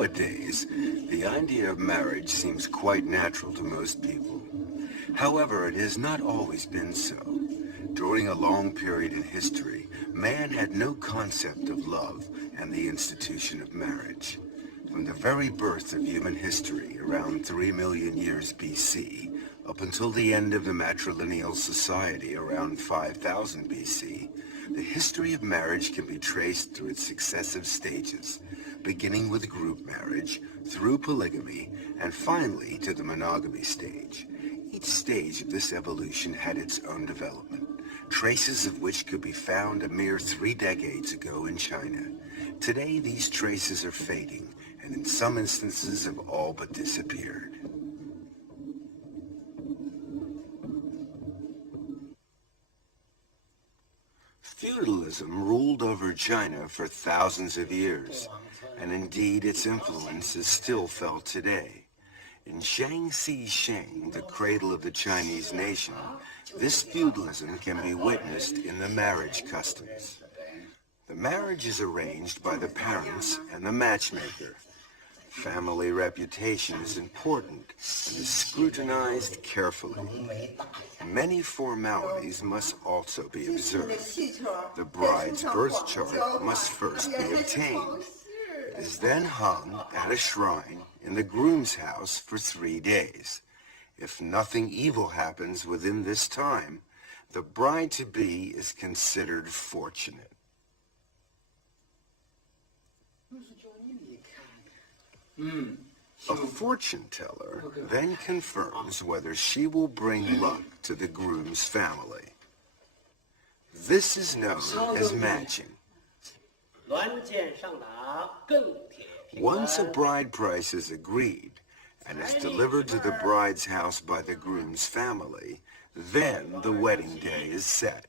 Nowadays, the idea of marriage seems quite natural to most people. However, it has not always been so. During a long period in history, man had no concept of love and the institution of marriage. From the very birth of human history, around 3 million years BC, up until the end of the matrilineal society around 5000 BC, the history of marriage can be traced through its successive stages, beginning with group marriage, through polygamy, and finally to the monogamy stage. Each stage of this evolution had its own development, traces of which could be found a mere 3 decades ago in China. Today, these traces are fading, and in some instances have all but disappeared. Feudalism ruled over China for thousands of years, and indeed its influence is still felt today. In Shaanxi Sheng, the cradle of the Chinese nation, this feudalism can be witnessed in the marriage customs. The marriage is arranged by the parents and the matchmaker. Family reputation is important and is scrutinized carefully. Many formalities must also be observed. The bride's birth chart must first be obtained. It is then hung at a shrine in the groom's house for 3 days. If nothing evil happens within this time, the bride-to-be is considered fortunate. A fortune teller then confirms whether she will bring luck to the groom's family. This is known as matching. Once a bride price is agreed and is delivered to the bride's house by the groom's family, then the wedding day is set.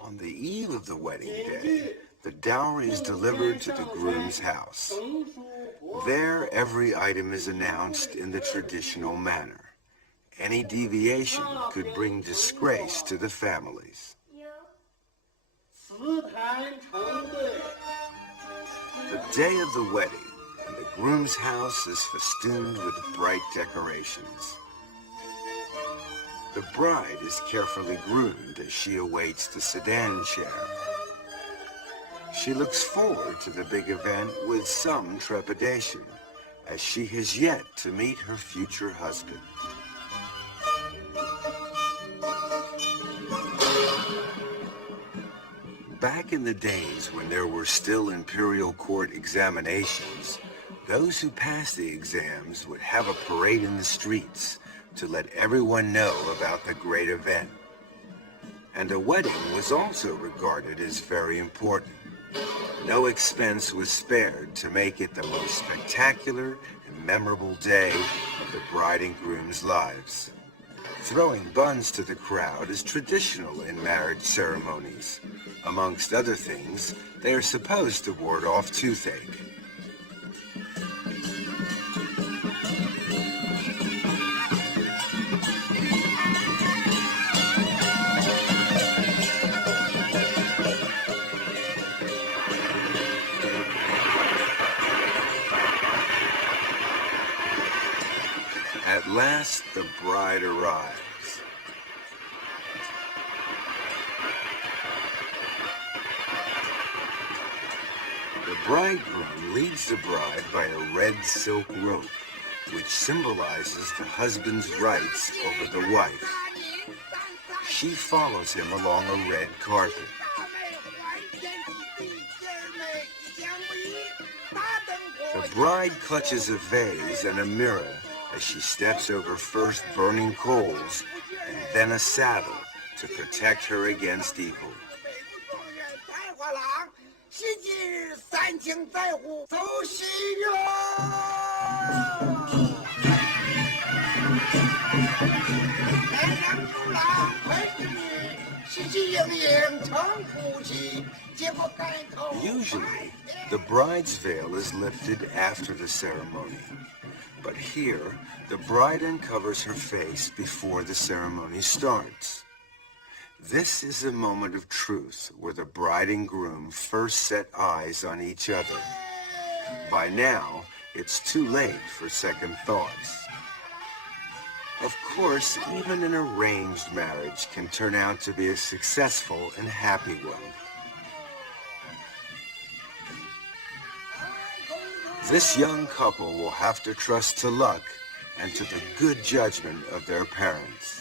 On the eve of the wedding day, the dowry is delivered to the groom's house. There, every item is announced in the traditional manner. Any deviation could bring disgrace to the families. The day of the wedding, and the groom's house is festooned with bright decorations. The bride is carefully groomed as she awaits the sedan chair. She looks forward to the big event with some trepidation, as she has yet to meet her future husband. Back in the days when there were still imperial court examinations, those who passed the exams would have a parade in the streets to let everyone know about the great event. And a wedding was also regarded as very important. No expense was spared to make it the most spectacular and memorable day of the bride and groom's lives. Throwing buns to the crowd is traditional in marriage ceremonies. Amongst other things, they are supposed to ward off toothache. At last, the bride arrives. The bridegroom leads the bride by a red silk rope, which symbolizes the husband's rights over the wife. She follows him along a red carpet. The bride clutches a vase and a mirror as she steps over first burning coals and then a saddle to protect her against evil. Usually, the bride's veil is lifted after the ceremony. But here, the bride uncovers her face before the ceremony starts. This is a moment of truth where the bride and groom first set eyes on each other. By now, it's too late for second thoughts. Of course, even an arranged marriage can turn out to be a successful and happy one. This young couple will have to trust to luck and to the good judgment of their parents.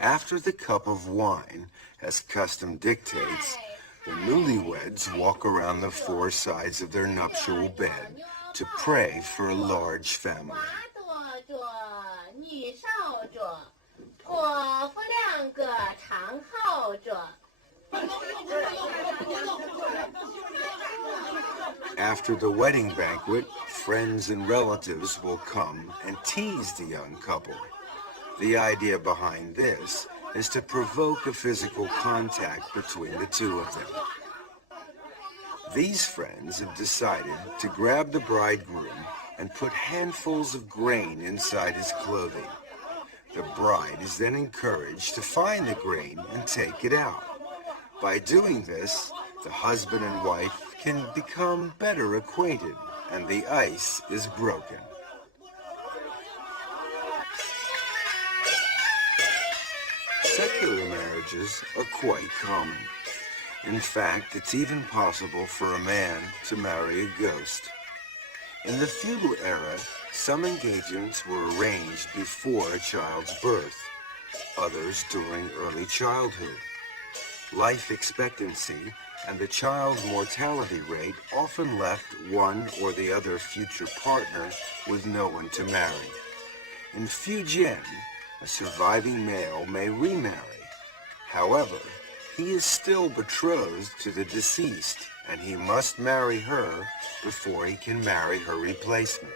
After the cup of wine, as custom dictates, the newlyweds walk around the four sides of their nuptial bed to pray for a large family. After the wedding banquet, friends and relatives will come and tease the young couple. The idea behind this is to provoke a physical contact between the two of them. These friends have decided to grab the bridegroom and put handfuls of grain inside his clothing. The bride is then encouraged to find the grain and take it out. By doing this, the husband and wife can become better acquainted, and the ice is broken. Secular marriages are quite common. In fact, it's even possible for a man to marry a ghost. In the feudal era, some engagements were arranged before a child's birth, others during early childhood. Life expectancy and the child mortality rate often left one or the other future partner with no one to marry. In Fujian, a surviving male may remarry. However, he is still betrothed to the deceased, and he must marry her before he can marry her replacement.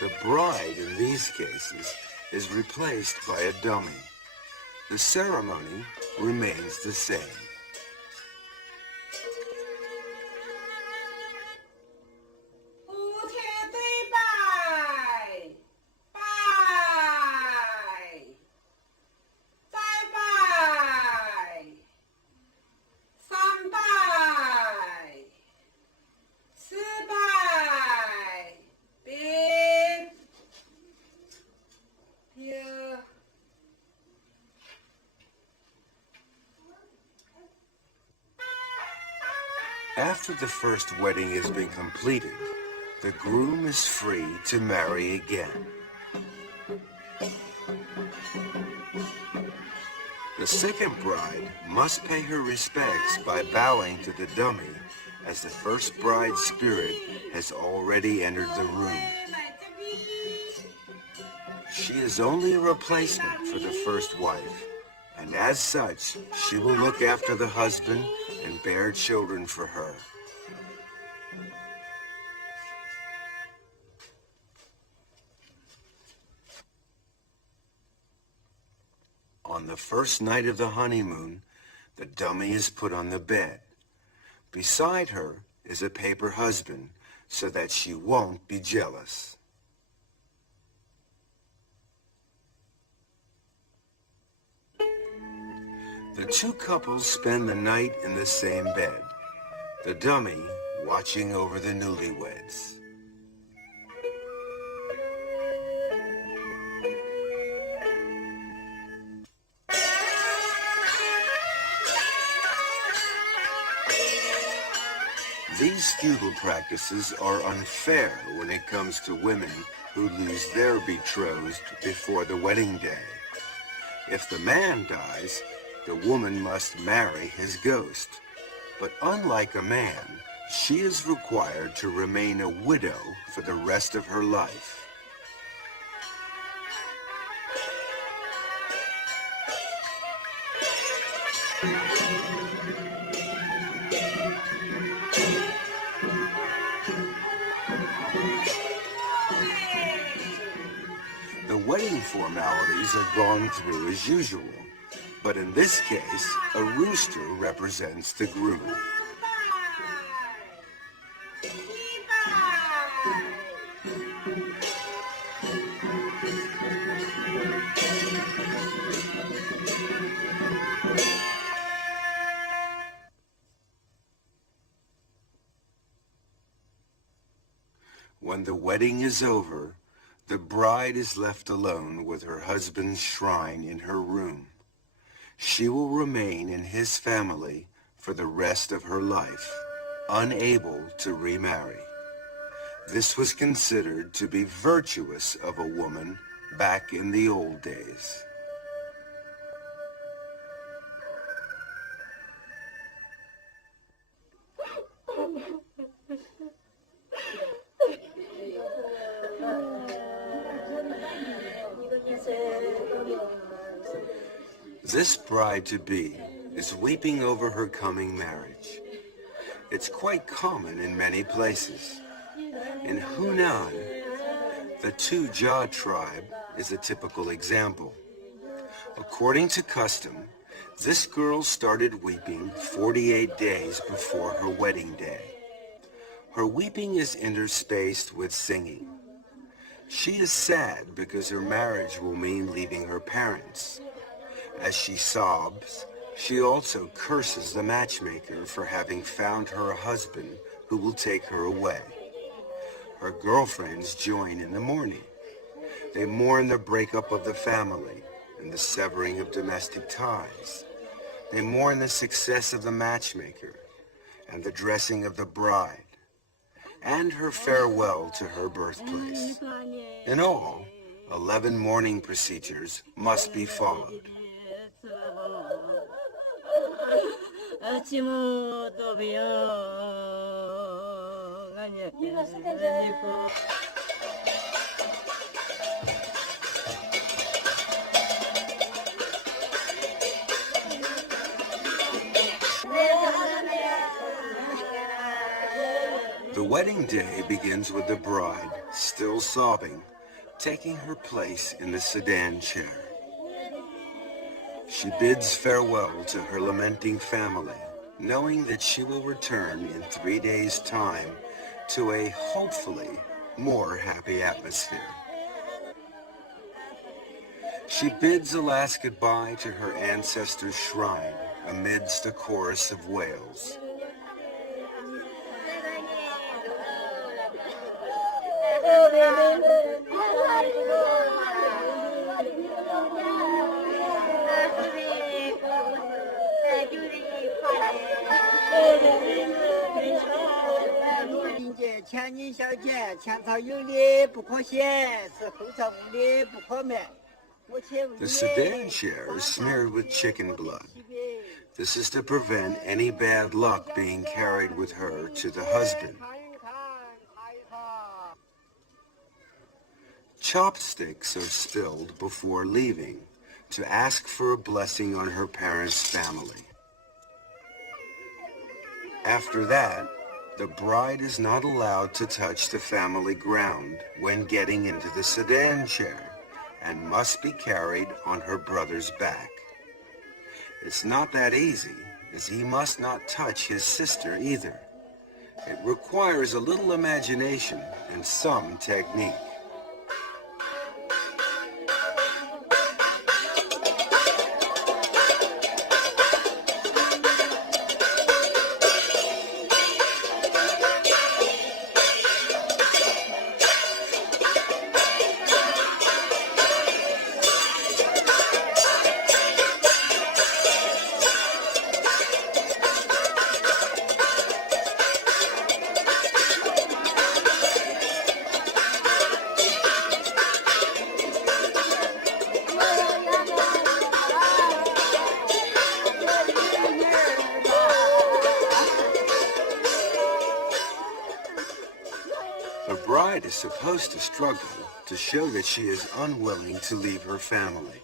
The bride, in these cases, is replaced by a dummy. The ceremony remains the same. After the first wedding has been completed, the groom is free to marry again. The second bride must pay her respects by bowing to the dummy, as the first bride's spirit has already entered the room. She is only a replacement for the first wife, and as such, she will look after the husband and bear children for her. On the first night of the honeymoon, the dummy is put on the bed. Beside her is a paper husband, so that she won't be jealous. The two couples spend the night in the same bed, the dummy watching over the newlyweds. These feudal practices are unfair when it comes to women who lose their betrothed before the wedding day. If the man dies, the woman must marry his ghost. But unlike a man, she is required to remain a widow for the rest of her life. The wedding formalities are gone through as usual, but in this case, a rooster represents the groom. When the wedding is over, the bride is left alone with her husband's shrine in her room. She will remain in his family for the rest of her life, unable to remarry. This was considered to be virtuous of a woman back in the old days. This bride-to-be is weeping over her coming marriage. It's quite common in many places. In Hunan, the Tujia tribe is a typical example. According to custom, this girl started weeping 48 days before her wedding day. Her weeping is interspaced with singing. She is sad because her marriage will mean leaving her parents. As she sobs, she also curses the matchmaker for having found her a husband who will take her away. Her girlfriends join in the mourning. They mourn the breakup of the family and the severing of domestic ties. They mourn the success of the matchmaker and the dressing of the bride and her farewell to her birthplace. In all, 11 mourning procedures must be followed. The wedding day begins with the bride, still sobbing, taking her place in the sedan chair. She bids farewell to her lamenting family, knowing that she will return in 3 days' time to a, hopefully, more happy atmosphere. She bids a last goodbye to her ancestors' shrine amidst a chorus of wails. The sedan chair is smeared with chicken blood. This is to prevent any bad luck being carried with her to the husband. Chopsticks are spilled before leaving to ask for a blessing on her parents' family. After that, the bride is not allowed to touch the family ground when getting into the sedan chair and must be carried on her brother's back. It's not that easy, as he must not touch his sister either. It requires a little imagination and some technique. A bride is supposed to struggle to show that she is unwilling to leave her family.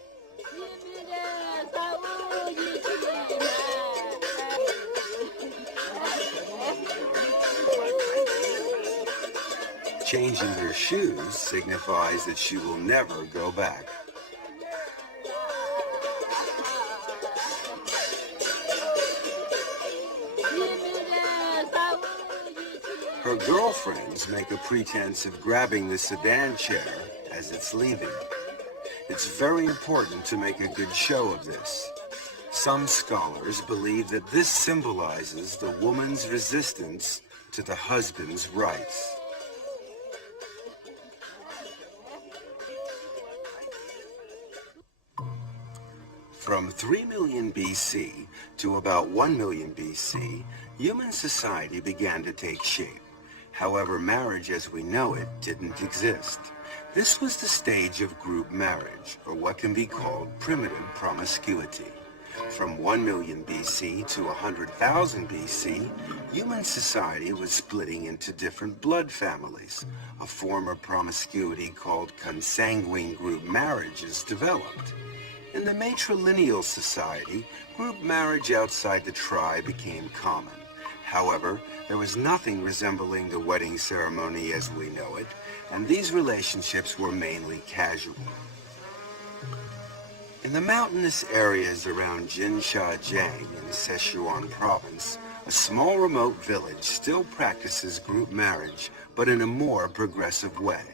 Changing her shoes signifies that she will never go back. Her girlfriends make a pretense of grabbing the sedan chair as it's leaving. It's very important to make a good show of this. Some scholars believe that this symbolizes the woman's resistance to the husband's rights. From 3 million BC to about 1 million BC, human society began to take shape. However, marriage as we know it didn't exist. This was the stage of group marriage, or what can be called primitive promiscuity. From 1 million BC to 100,000 BC, human society was splitting into different blood families. A form of promiscuity called consanguine group marriages developed. In the matrilineal society, group marriage outside the tribe became common. However, there was nothing resembling the wedding ceremony as we know it, and these relationships were mainly casual. In the mountainous areas around Jinshajiang in Sichuan province, a small remote village still practices group marriage, but in a more progressive way.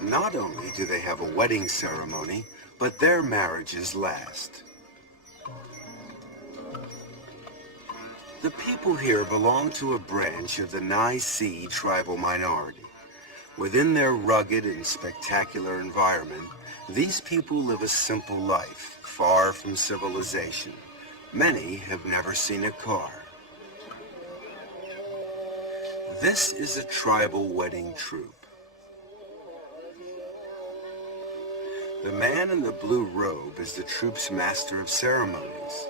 Not only do they have a wedding ceremony, but their marriages last. The people here belong to a branch of the Nai-Si tribal minority. Within their rugged and spectacular environment, these people live a simple life, far from civilization. Many have never seen a car. This is a tribal wedding troupe. The man in the blue robe is the troupe's master of ceremonies.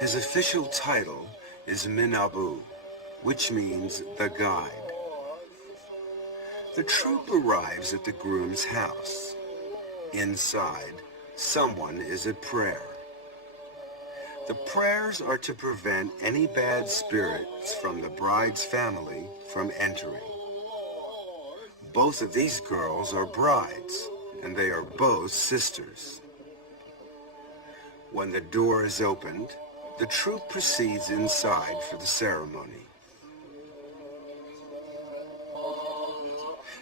His official title is Minabu, which means the guide. The troupe arrives at the groom's house. Inside, someone is at prayer. The prayers are to prevent any bad spirits from the bride's family from entering. Both of these girls are brides, and they are both sisters. When the door is opened, the troupe proceeds inside for the ceremony.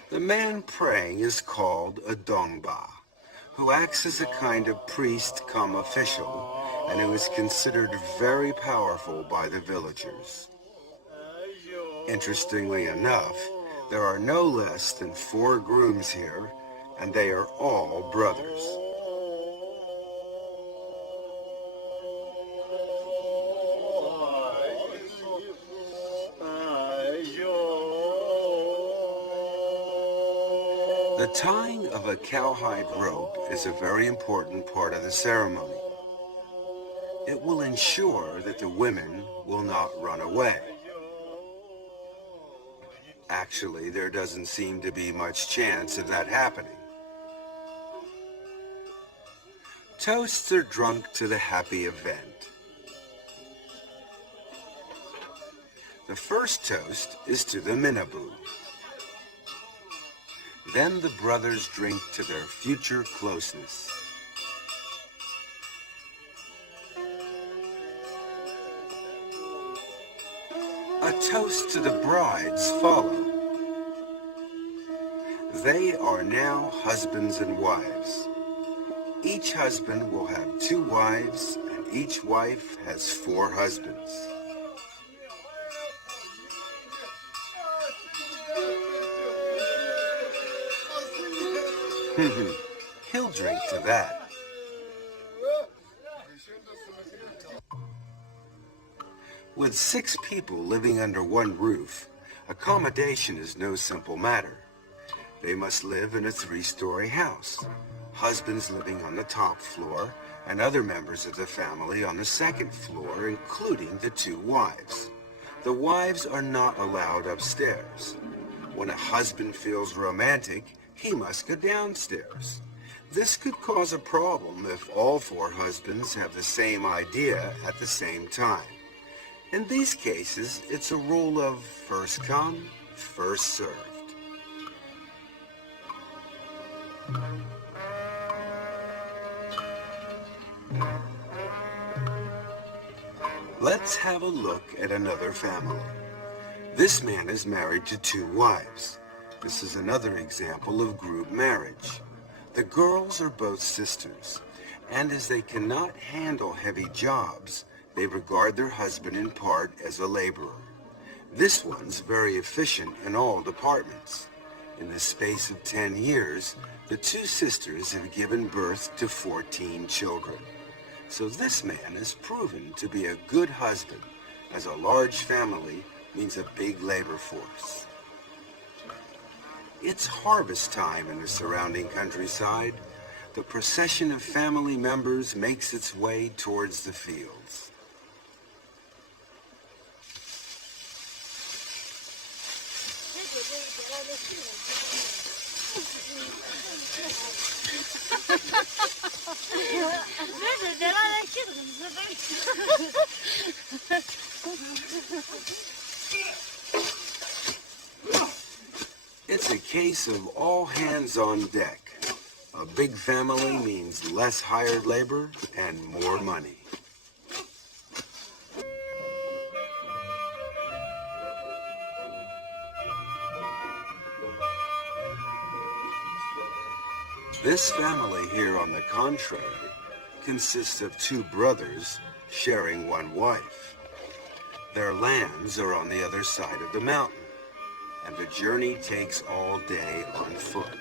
The man praying is called a Dongba, who acts as a kind of priest cum official, and who is considered very powerful by the villagers. Interestingly enough, there are no less than 4 grooms here, and they are all brothers. The tying of a cowhide rope is a very important part of the ceremony. It will ensure that the women will not run away. Actually, there doesn't seem to be much chance of that happening. Toasts are drunk to the happy event. The first toast is to the Minabu. Then the brothers drink to their future closeness. A toast to the brides follow. They are now husbands and wives. Each husband will have 2 wives, and each wife has 4 husbands. He'll drink to that. With 6 people living under one roof, accommodation is no simple matter. They must live in a 3-story house. Husbands living on the top floor, and other members of the family on the 2nd floor, including the 2 wives. The wives are not allowed upstairs. When a husband feels romantic, he must go downstairs. This could cause a problem if all 4 husbands have the same idea at the same time. In these cases, it's a rule of first come, first served. Let's have a look at another family. This man is married to 2 wives. This is another example of group marriage. The girls are both sisters, and as they cannot handle heavy jobs, they regard their husband in part as a laborer. This one's very efficient in all departments. In the space of 10 years, the 2 sisters have given birth to 14 children. So this man is proven to be a good husband, as a large family means a big labor force. It's harvest time in the surrounding countryside. The procession of family members makes its way towards the fields. It's a case of all hands on deck. A big family means less hired labor and more money. This family here, on the contrary, consists of 2 brothers sharing 1 wife. Their lands are on the other side of the mountain, and the journey takes all day on foot.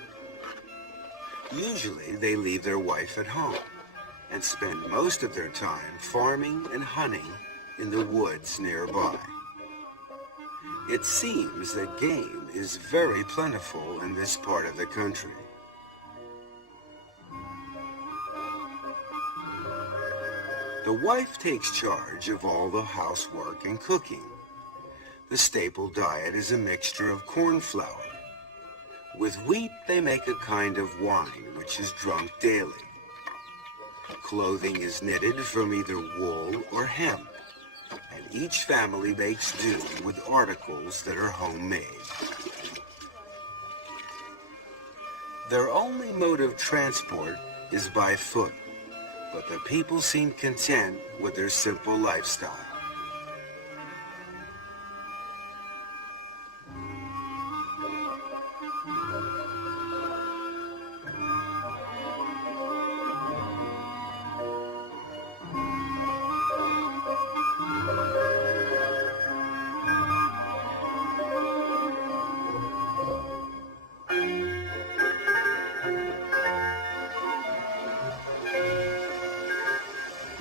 Usually they leave their wife at home and spend most of their time farming and hunting in the woods nearby. It seems that game is very plentiful in this part of the country. The wife takes charge of all the housework and cooking. The staple diet is a mixture of corn flour. With wheat, they make a kind of wine, which is drunk daily. Clothing is knitted from either wool or hemp, and each family makes do with articles that are homemade. Their only mode of transport is by foot, but the people seem content with their simple lifestyle.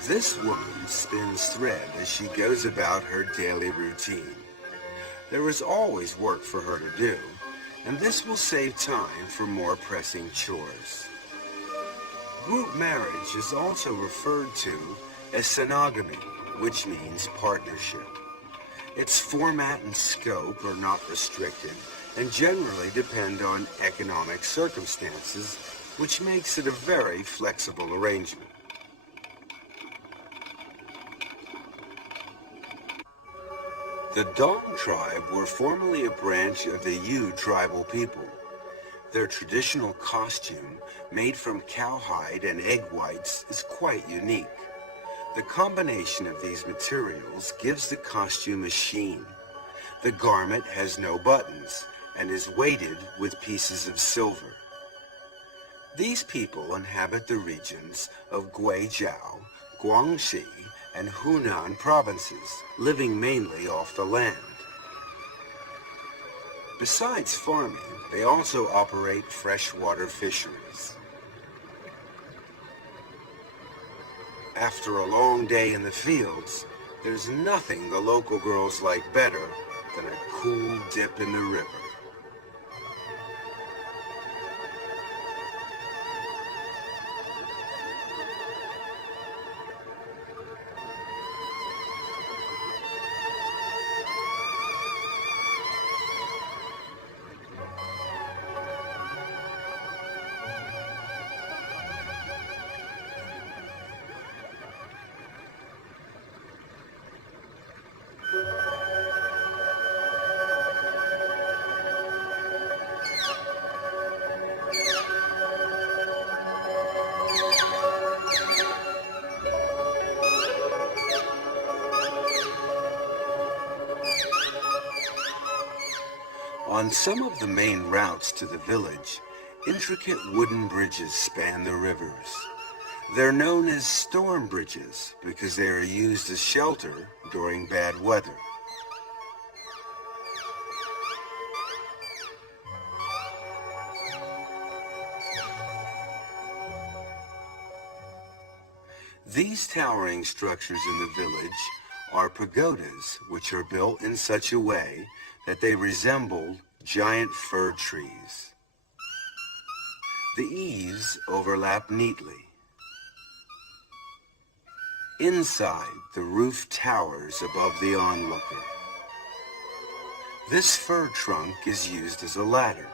This woman spins thread as she goes about her daily routine. There is always work for her to do, and this will save time for more pressing chores. Group marriage is also referred to as synogamy, which means partnership. Its format and scope are not restricted and generally depend on economic circumstances, which makes it a very flexible arrangement. The Dong tribe were formerly a branch of the Yu tribal people. Their traditional costume, made from cowhide and egg whites, is quite unique. The combination of these materials gives the costume a sheen. The garment has no buttons and is weighted with pieces of silver. These people inhabit the regions of Guizhou, Guangxi, and Hunan provinces, living mainly off the land. Besides farming, they also operate freshwater fisheries. After a long day in the fields, there's nothing the local girls like better than a cool dip in the river. On some of the main routes to the village, intricate wooden bridges span the rivers. They're known as storm bridges because they are used as shelter during bad weather. These towering structures in the village are pagodas, which are built in such a way that they resemble giant fir trees. The eaves overlap neatly. Inside, the roof towers above the onlooker. This fir trunk is used as a ladder.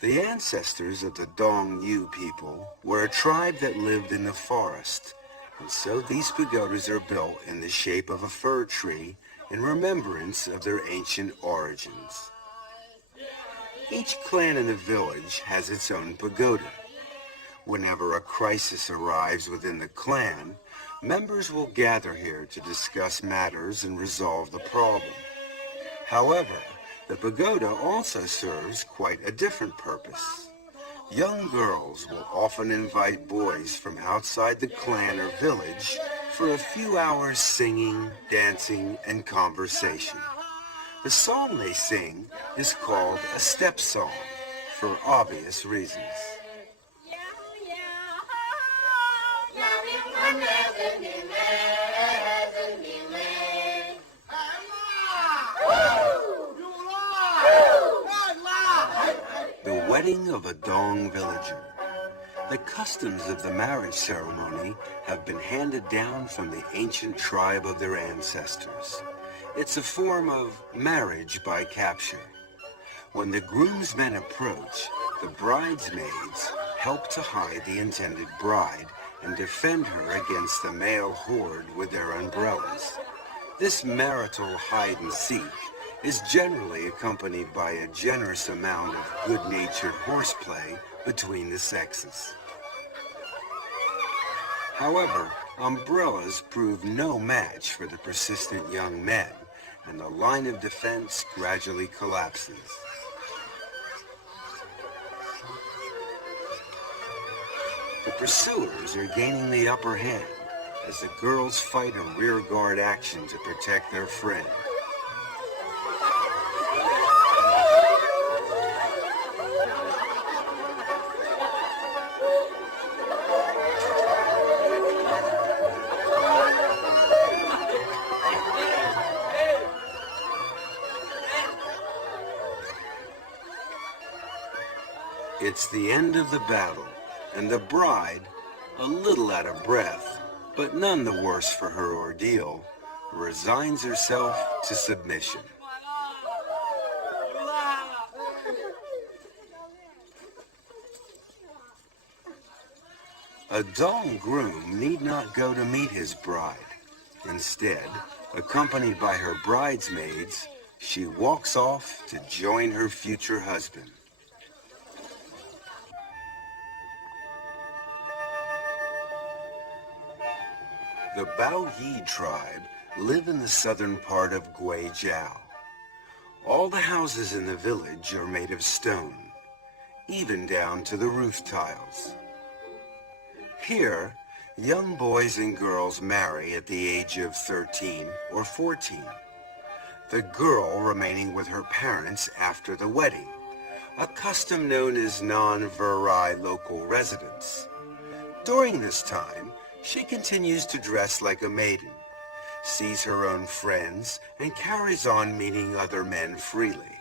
The ancestors of the Dong Yu people were a tribe that lived in the forest, and so these pagodas are built in the shape of a fir tree in remembrance of their ancient origins. Each clan in the village has its own pagoda. Whenever a crisis arrives within the clan, members will gather here to discuss matters and resolve the problem. However, the pagoda also serves quite a different purpose. Young girls will often invite boys from outside the clan or village for a few hours singing, dancing, and conversation. The song they sing is called a step song for obvious reasons. The wedding of a Dong villager. The customs of the marriage ceremony have been handed down from the ancient tribe of their ancestors. It's a form of marriage by capture. When the groomsmen approach, the bridesmaids help to hide the intended bride and defend her against the male horde with their umbrellas. This marital hide-and-seek is generally accompanied by a generous amount of good-natured horseplay between the sexes. However, umbrellas prove no match for the persistent young men, and the line of defense gradually collapses. The pursuers are gaining the upper hand as the girls fight a rearguard action to protect their friend. It's the end of the battle, and the bride, a little out of breath, but none the worse for her ordeal, resigns herself to submission. A Dong groom need not go to meet his bride. Instead, accompanied by her bridesmaids, she walks off to join her future husband. The Bao Yi tribe live in the southern part of Guijiao. All the houses in the village are made of stone, even down to the roof tiles. Here, young boys and girls marry at the age of 13 or 14, the girl remaining with her parents after the wedding, a custom known as non-virile local residence. During this time, she continues to dress like a maiden, sees her own friends, and carries on meeting other men freely.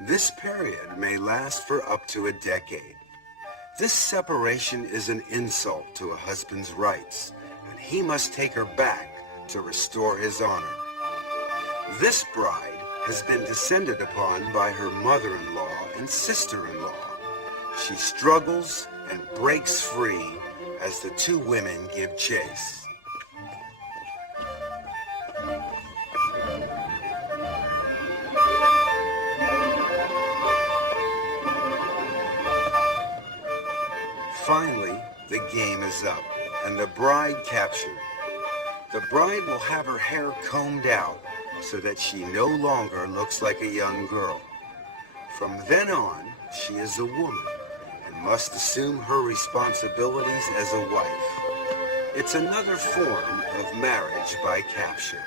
This period may last for up to a decade. This separation is an insult to a husband's rights, and he must take her back to restore his honor. This bride has been descended upon by her mother-in-law and sister-in-law. She struggles and breaks free as the two women give chase. Finally, the game is up, and the bride captured. The bride will have her hair combed out, so that she no longer looks like a young girl. From then on, she is a woman and must assume her responsibilities as a wife. It's another form of marriage by capture.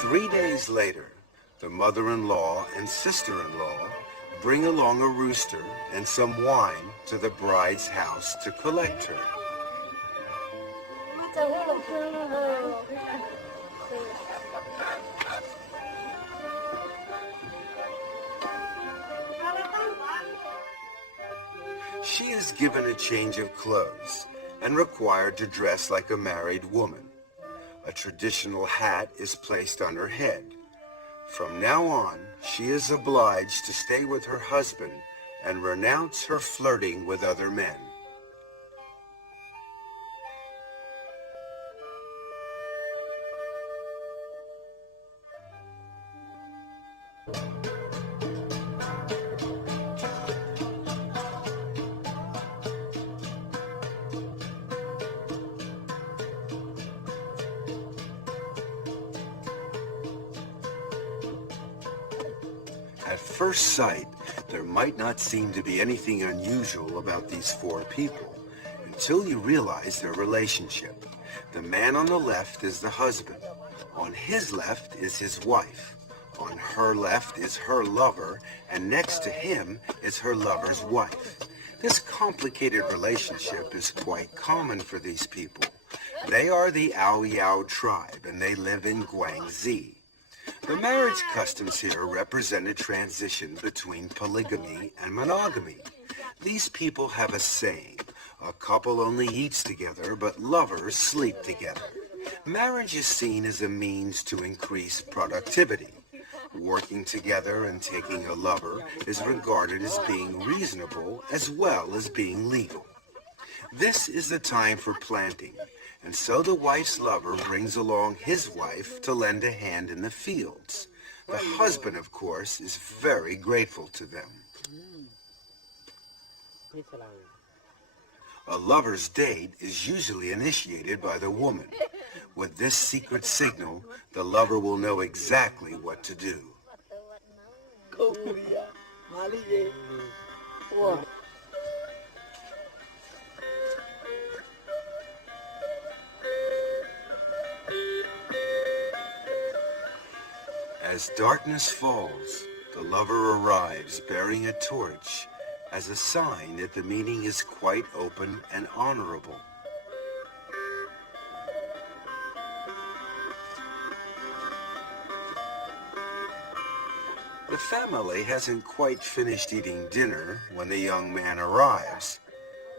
Three days later, the mother-in-law and sister-in-law bring along a rooster and some wine to the bride's house to collect her. She is given a change of clothes and required to dress like a married woman. A traditional hat is placed on her head. From now on, she is obliged to stay with her husband and renounce her flirting with other men. At first sight, there might not seem to be anything unusual about these four people until you realize their relationship. The man on the left is the husband. On his left is his wife. On her left is her lover, and next to him is her lover's wife. This complicated relationship is quite common for these people. They are the Ao Yao tribe, and they live in Guangxi. The marriage customs here represent a transition between polygamy and monogamy. These people have a saying, a couple only eats together, but lovers sleep together. Marriage is seen as a means to increase productivity. Working together and taking a lover is regarded as being reasonable as well as being legal. This is the time for planting, and so the wife's lover brings along his wife to lend a hand in the fields. The husband, of course, is very grateful to them. A lover's date is usually initiated by the woman. With this secret signal, the lover will know exactly what to do. As darkness falls, the lover arrives bearing a torch as a sign that the meeting is quite open and honorable. The family hasn't quite finished eating dinner when the young man arrives,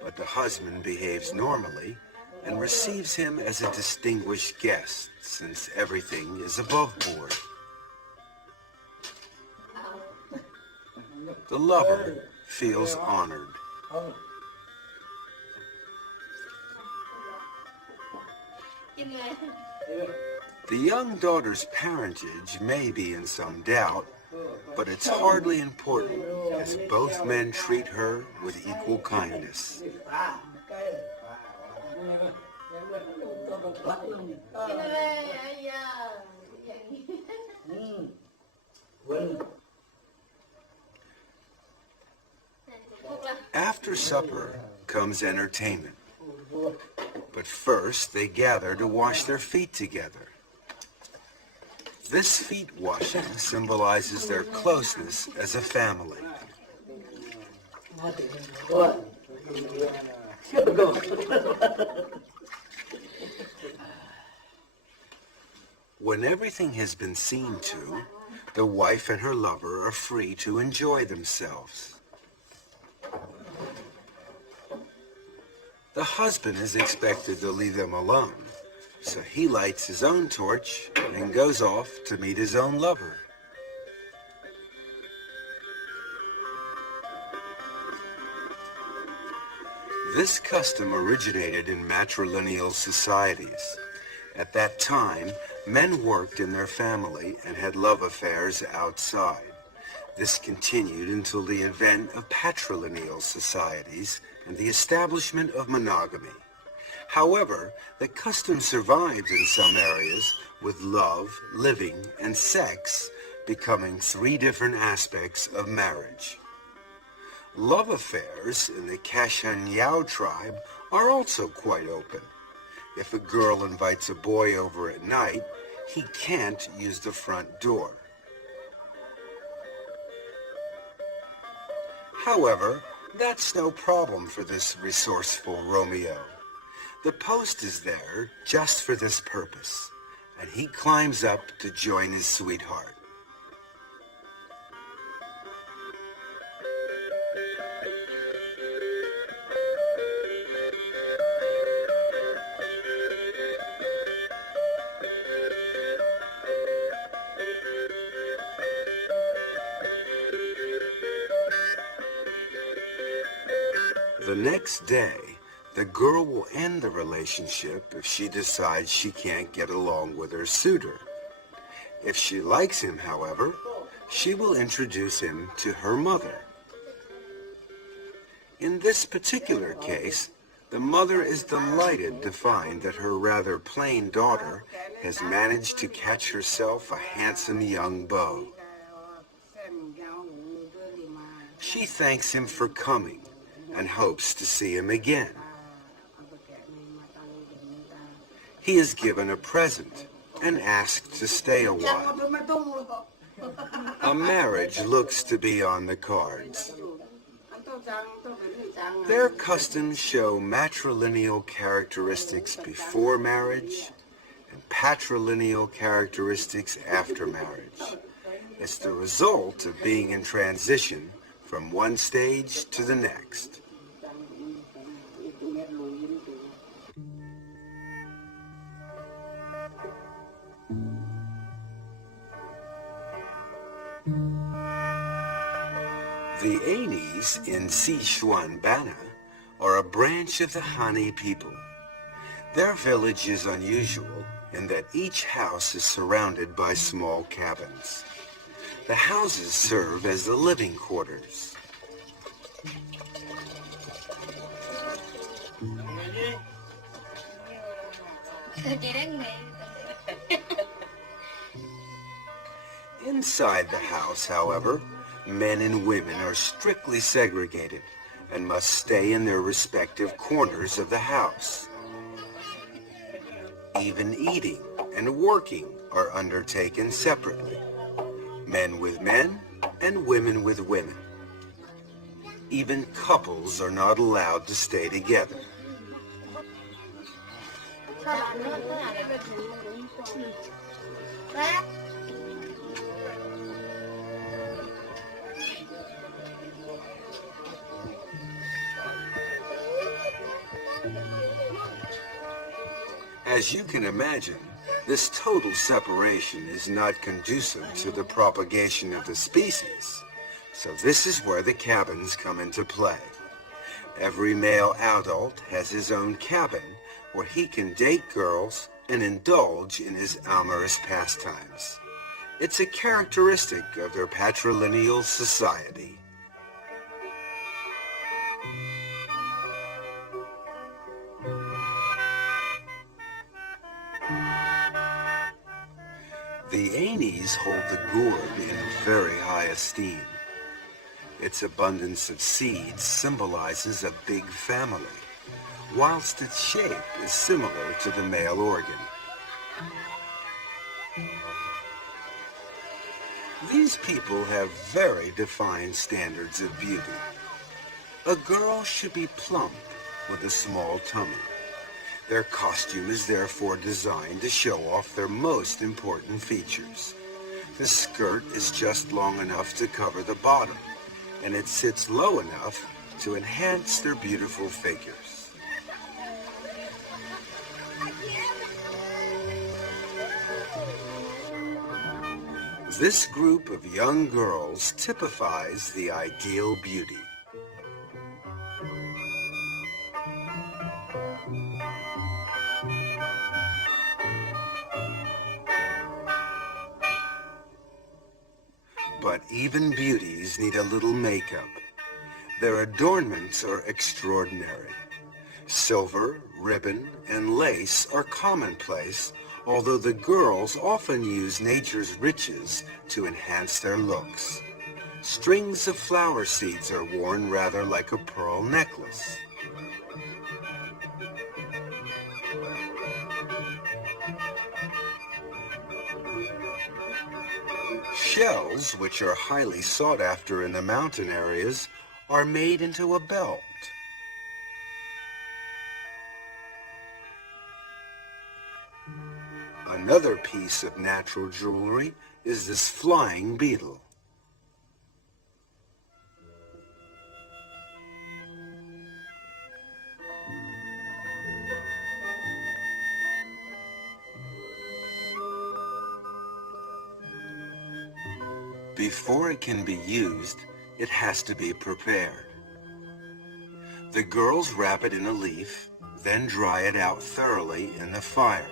but the husband behaves normally and receives him as a distinguished guest since everything is above board. The lover feels honored. The young daughter's parentage may be in some doubt, but it's hardly important as both men treat her with equal kindness. After supper comes entertainment, but first they gather to wash their feet together. This feet washing symbolizes their closeness as a family. When everything has been seen to, the wife and her lover are free to enjoy themselves. The husband is expected to leave them alone, so he lights his own torch and goes off to meet his own lover. This custom originated in matrilineal societies. At that time, men worked in their family and had love affairs outside. This continued until the advent of patrilineal societies and the establishment of monogamy. However, the custom survived in some areas, with love, living, and sex becoming three different aspects of marriage. Love affairs in the Kashanyao tribe are also quite open. If a girl invites a boy over at night, he can't use the front door. However, that's no problem for this resourceful Romeo. The post is there just for this purpose, and he climbs up to join his sweetheart. The next day, the girl will end the relationship if she decides she can't get along with her suitor. If she likes him, however, she will introduce him to her mother. In this particular case, the mother is delighted to find that her rather plain daughter has managed to catch herself a handsome young beau. She thanks him for coming and hopes to see him again. He is given a present and asked to stay a while. A marriage looks to be on the cards. Their customs show matrilineal characteristics before marriage and patrilineal characteristics after marriage. It's the result of being in transition from one stage to the next. The Anis in Sichuan Bana are a branch of the Hani people. Their village is unusual in that each house is surrounded by small cabins. The houses serve as the living quarters. Inside the house, however, men and women are strictly segregated and must stay in their respective corners of the house. Even eating and working are undertaken separately. Men with men and women with women. Even couples are not allowed to stay together. As you can imagine, this total separation is not conducive to the propagation of the species. So this is where the cabins come into play. Every male adult has his own cabin where he can date girls and indulge in his amorous pastimes. It's a characteristic of their patrilineal society. The Anis hold the gourd in very high esteem. Its abundance of seeds symbolizes a big family, whilst its shape is similar to the male organ. These people have very defined standards of beauty. A girl should be plump with a small tummy. Their costume is therefore designed to show off their most important features. The skirt is just long enough to cover the bottom, and it sits low enough to enhance their beautiful figures. This group of young girls typifies the ideal beauty. But even beauties need a little makeup. Their adornments are extraordinary. Silver, ribbon, and lace are commonplace, although the girls often use nature's riches to enhance their looks. Strings of flower seeds are worn rather like a pearl necklace. Shells, which are highly sought after in the mountain areas, are made into a belt. Another piece of natural jewelry is this flying beetle. Before it can be used, it has to be prepared. The girls wrap it in a leaf, then dry it out thoroughly in the fire.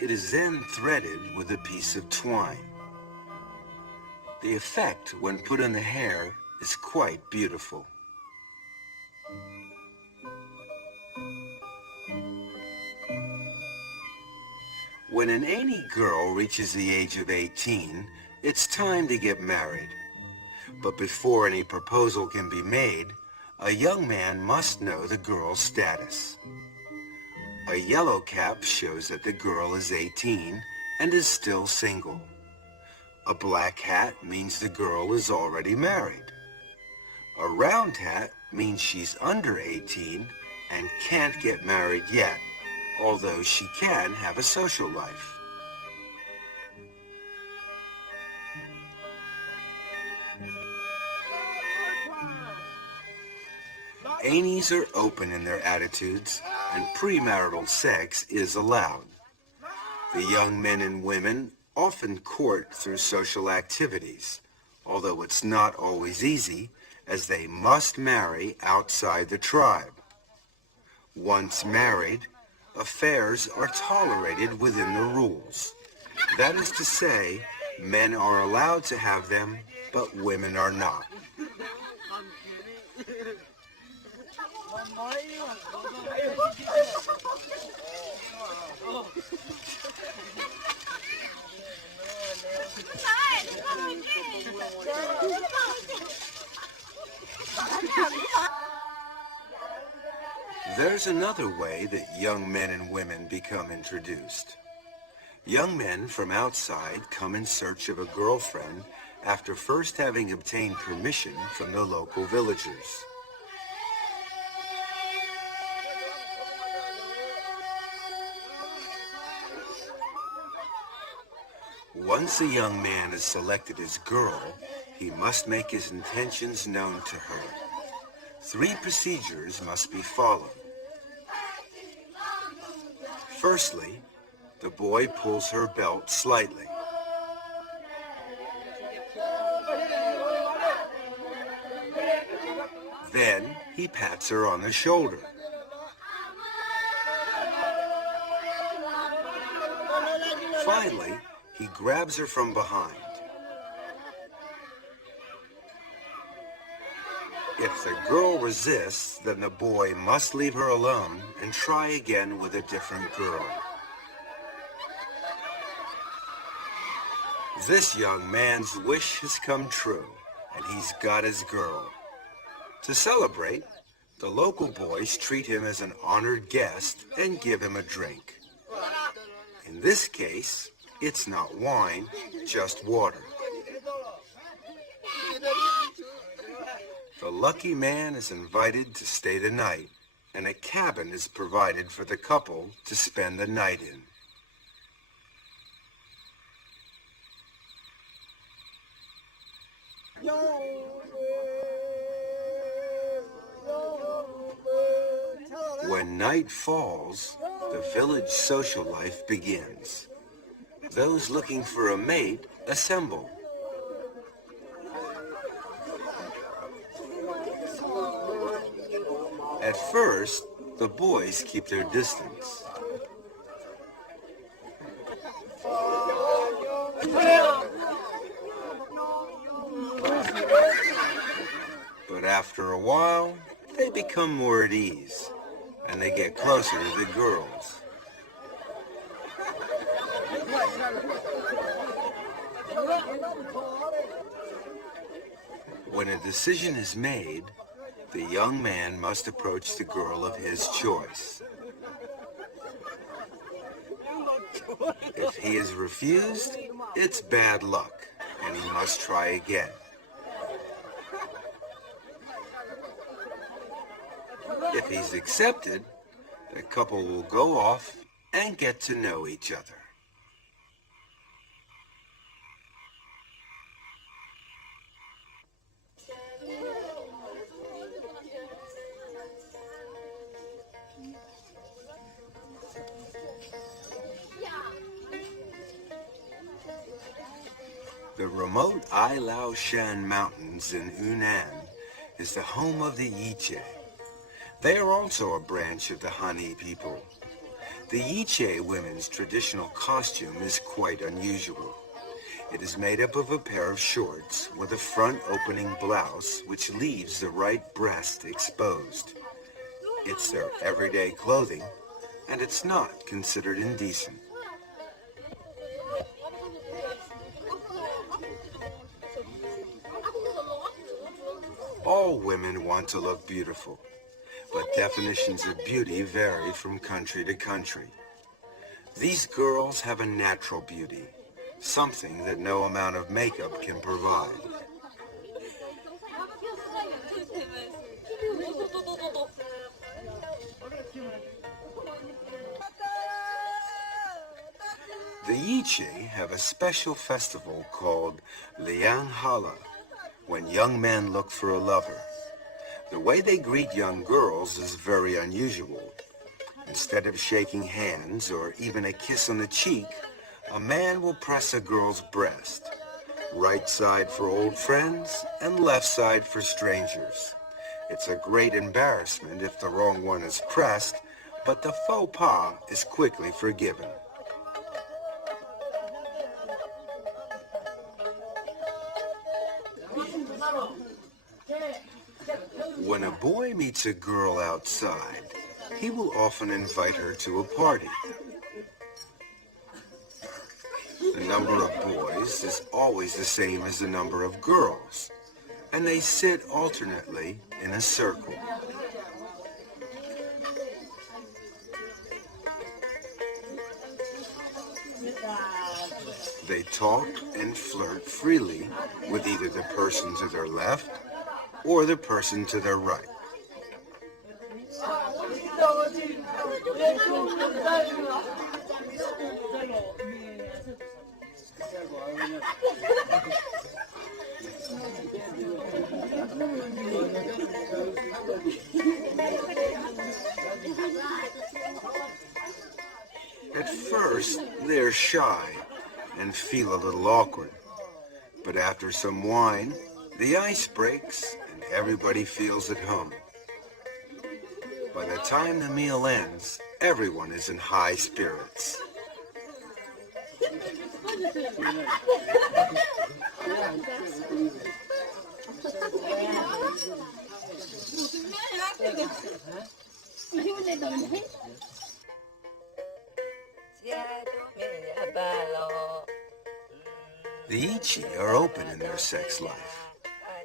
It is then threaded with a piece of twine. The effect, when put in the hair, is quite beautiful. When an any girl reaches the age of 18, it's time to get married. But before any proposal can be made, a young man must know the girl's status. A yellow cap shows that the girl is 18 and is still single. A black hat means the girl is already married. A round hat means she's under 18 and can't get married yet, although she can have a social life. Ainies are open in their attitudes, and premarital sex is allowed. The young men and women often court through social activities, although it's not always easy, as they must marry outside the tribe. Once married, affairs are tolerated within the rules. That is to say, men are allowed to have them, but women are not. There's another way that young men and women become introduced. Young men from outside come in search of a girlfriend after first having obtained permission from the local villagers. Once a young man has selected his girl, he must make his intentions known to her. 3 procedures must be followed. Firstly, the boy pulls her belt slightly. Then he pats her on the shoulder. Finally, he grabs her from behind. If the girl resists, then the boy must leave her alone and try again with a different girl. This young man's wish has come true, and he's got his girl. To celebrate, the local boys treat him as an honored guest and give him a drink. In this case, it's not wine, just water. The lucky man is invited to stay the night, and a cabin is provided for the couple to spend the night in. When night falls, the village social life begins. Those looking for a mate assemble. At first, the boys keep their distance. while, they become more at ease, and they get closer to the girls. When a decision is made, the young man must approach the girl of his choice. If he is refused, it's bad luck, and he must try again. If he's accepted, the couple will go off and get to know each other. The remote Ai Lao Shan Mountains in Yunnan is the home of the Yiche. They are also a branch of the Han people. The Yiche women's traditional costume is quite unusual. It is made up of a pair of shorts with a front opening blouse which leaves the right breast exposed. It's their everyday clothing, and it's not considered indecent. All women want to look beautiful, but definitions of beauty vary from country to country. These girls have a natural beauty, something that no amount of makeup can provide. The Yiche have a special festival called Liang Hala, when young men look for a lover. The way they greet young girls is very unusual. Instead of shaking hands or even a kiss on the cheek, a man will press a girl's breast. Right side for old friends and left side for strangers. It's a great embarrassment if the wrong one is pressed, but the faux pas is quickly forgiven. When a boy meets a girl outside, he will often invite her to a party. The number of boys is always the same as the number of girls, and they sit alternately in a circle. They talk and flirt freely with either the person to their left or the person to their right. At first, they're shy and feel a little awkward, but after some wine, the ice breaks and everybody feels at home. By the time the meal ends, everyone is in high spirits. The Ichi are open in their sex life.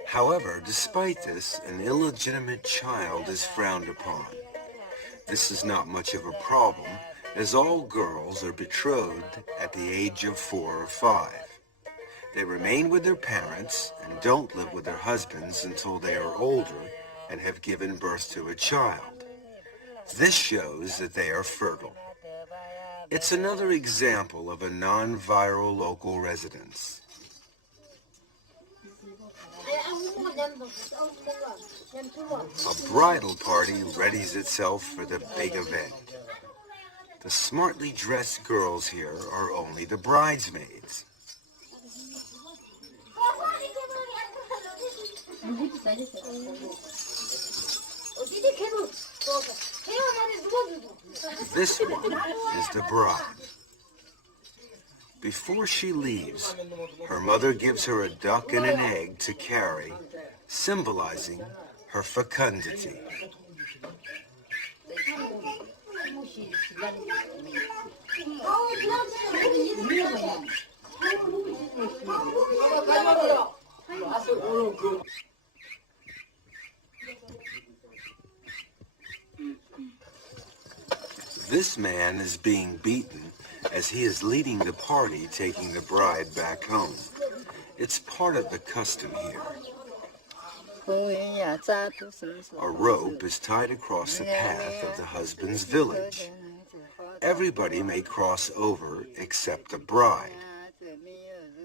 However, despite this, an illegitimate child is frowned upon. This is not much of a problem, as all girls are betrothed at the age of 4 or 5. They remain with their parents and don't live with their husbands until they are older and have given birth to a child. This shows that they are fertile. It's another example of a non-viral local residence. A bridal party readies itself for the big event. The smartly dressed girls here are only the bridesmaids. This one is the bride. Before she leaves, her mother gives her a duck and an egg to carry, symbolizing her fecundity. This man is being beaten as he is leading the party taking the bride back home. It's part of the custom here. A rope is tied across the path of the husband's village. Everybody may cross over except the bride.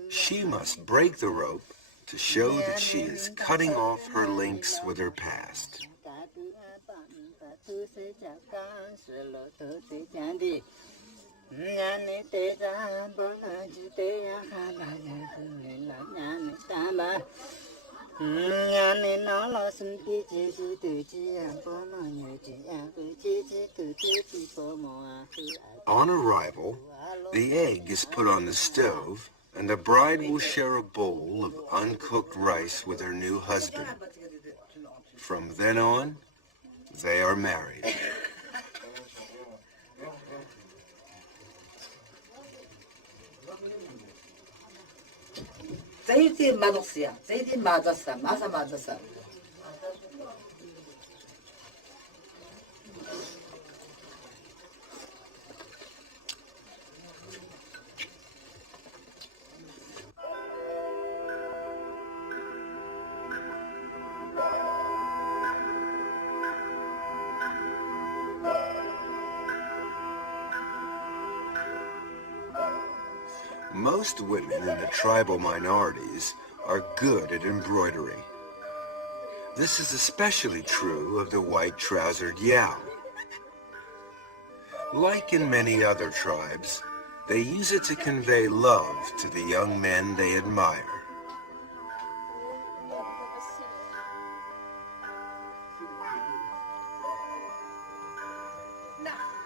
She must break the rope to show that she is cutting off her links with her past. On arrival, the egg is put on the stove, and the bride will share a bowl of uncooked rice with her new husband. From then on, they are married. زيتي مادوسيا زيتي مادوسا ماسا مادوسا Most women in the tribal minorities are good at embroidery. This is especially true of the white-trousered Yao. Like in many other tribes, they use it to convey love to the young men they admire.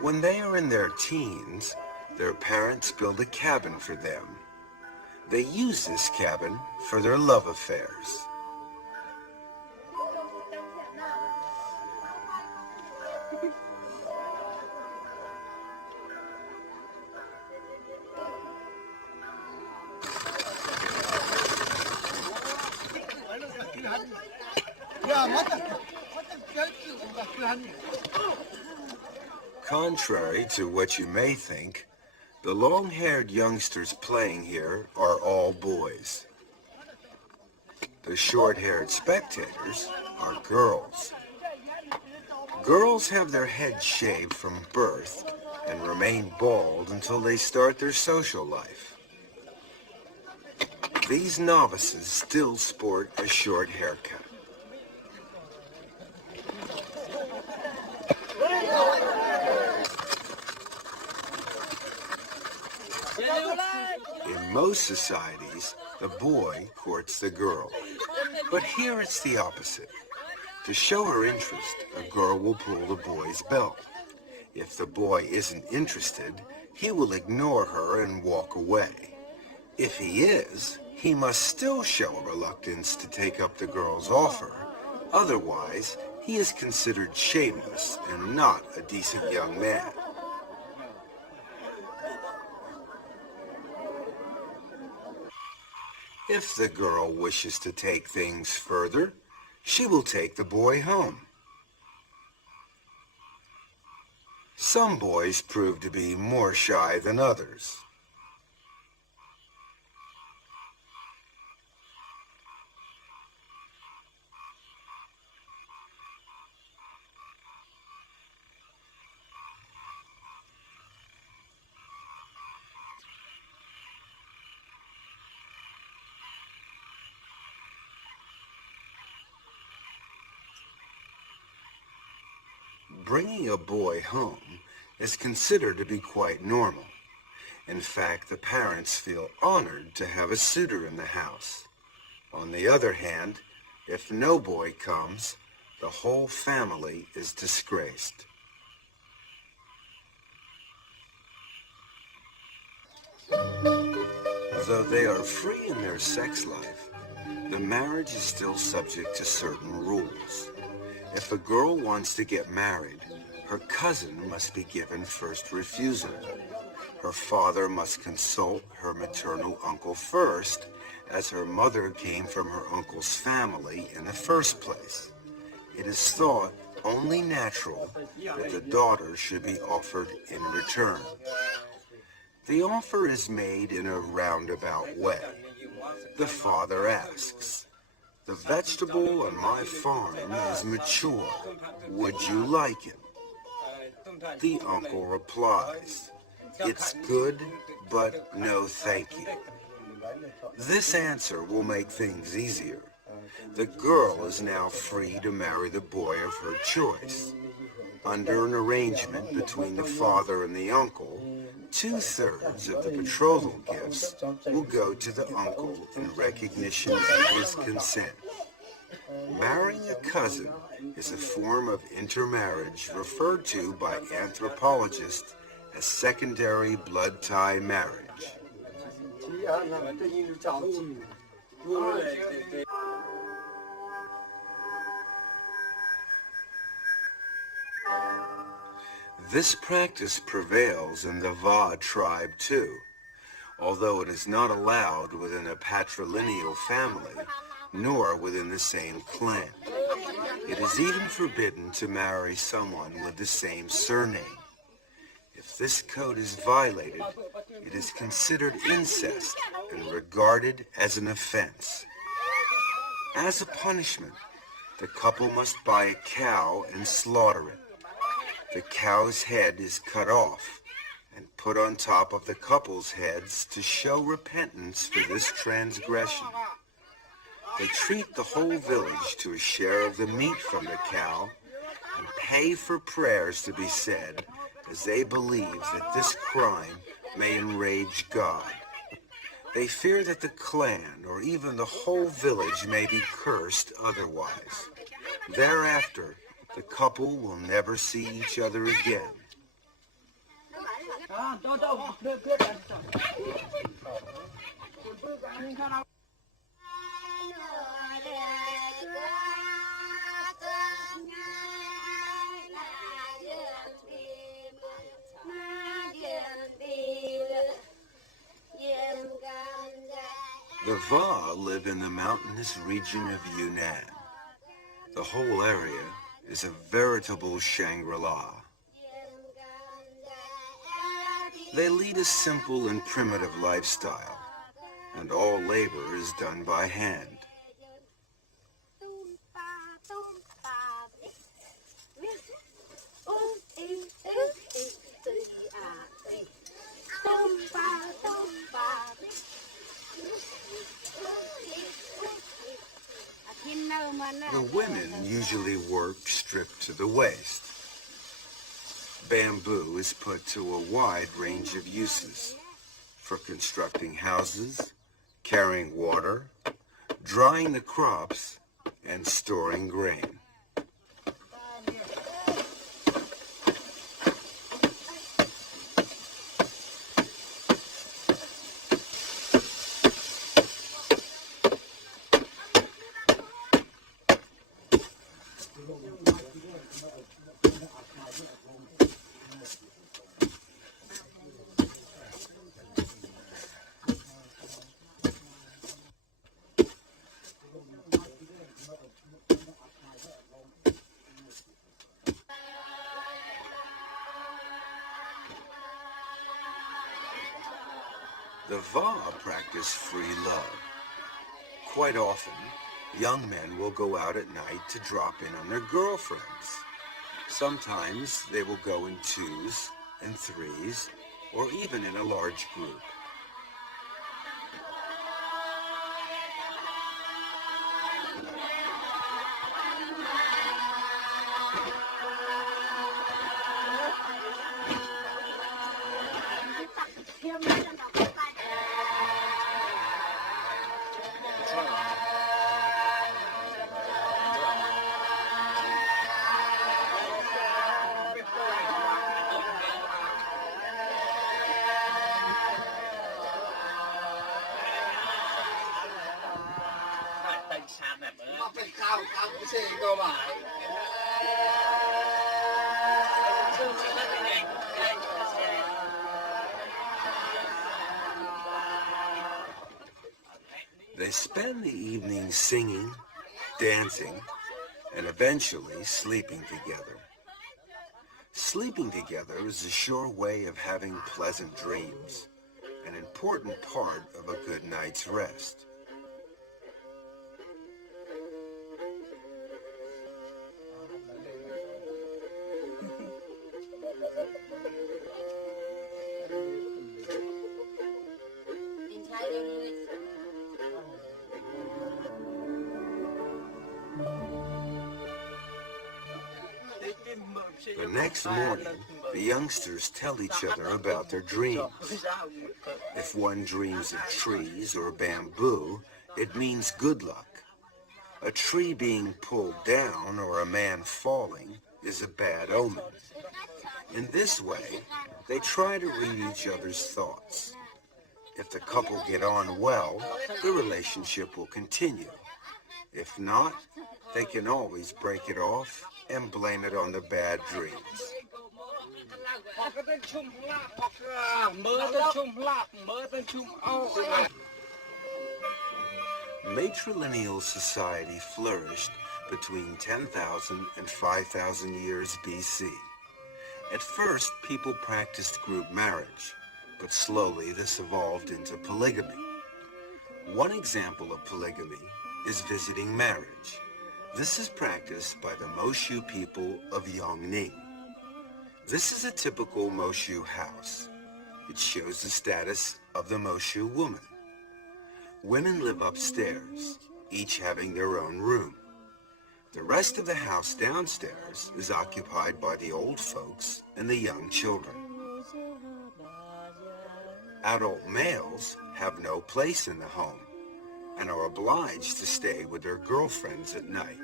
When they are in their teens, their parents build a cabin for them. They use this cabin for their love affairs. Contrary to what you may think, the long-haired youngsters playing here are all boys. The short-haired spectators are girls. Girls have their heads shaved from birth and remain bald until they start their social life. These novices still sport a short haircut. In most societies, the boy courts the girl. But here it's the opposite. To show her interest, a girl will pull the boy's belt. If the boy isn't interested, he will ignore her and walk away. If he is, he must still show a reluctance to take up the girl's offer. Otherwise, he is considered shameless and not a decent young man. If the girl wishes to take things further, she will take the boy home. Some boys prove to be more shy than others. Bringing a boy home is considered to be quite normal. In fact, the parents feel honored to have a suitor in the house. On the other hand, if no boy comes, the whole family is disgraced. Though they are free in their sex life, the marriage is still subject to certain rules. If a girl wants to get married, her cousin must be given first refusal. Her father must consult her maternal uncle first, as her mother came from her uncle's family in the first place. It is thought only natural that the daughter should be offered in return. The offer is made in a roundabout way. The father asks, "The vegetable on my farm is mature. Would you like it?" The uncle replies, "It's good, but no thank you." This answer will make things easier. The girl is now free to marry the boy of her choice. Under an arrangement between the father and the uncle, 2/3 of the betrothal gifts will go to the uncle in recognition of his consent. Marrying a cousin is a form of intermarriage referred to by anthropologists as secondary blood tie marriage. This practice prevails in the Va tribe too, although it is not allowed within a patrilineal family, nor within the same clan. It is even forbidden to marry someone with the same surname. If this code is violated, it is considered incest and regarded as an offense. As a punishment, the couple must buy a cow and slaughter it. The cow's head is cut off and put on top of the couple's heads to show repentance for this transgression. They treat the whole village to a share of the meat from the cow and pay for prayers to be said, as they believe that this crime may enrage God. They fear that the clan or even the whole village may be cursed otherwise. Thereafter, the couple will never see each other again. The Va live in the mountainous region of Yunnan. The whole area is a veritable Shangri-La. They lead a simple and primitive lifestyle, and all labor is done by hand. The women usually work stripped to the waist. Bamboo is put to a wide range of uses for constructing houses, carrying water, drying the crops, and storing grain. The Va practice free love. Quite often, young men will go out at night to drop in on their girlfriends. Sometimes they will go in 2s and 3s, or even in a large group. They spend the evening singing, dancing, and eventually sleeping together. Sleeping together is a sure way of having pleasant dreams, an important part of a good night's rest. The next morning, the youngsters tell each other about their dreams. If one dreams of trees or bamboo, it means good luck. A tree being pulled down or a man falling is a bad omen. In this way, they try to read each other's thoughts. If the couple get on well, the relationship will continue. If not, they can always break it off and blame it on the bad dreams. Matrilineal society flourished between 10,000 and 5,000 years BC. At first, people practiced group marriage, but slowly this evolved into polygamy. One example of polygamy is visiting marriage. This is practiced by the Moshu people of Yongning. This is a typical Moshu house. It shows the status of the Moshu woman. Women live upstairs, each having their own room. The rest of the house downstairs is occupied by the old folks and the young children. Adult males have no place in the home and are obliged to stay with their girlfriends at night.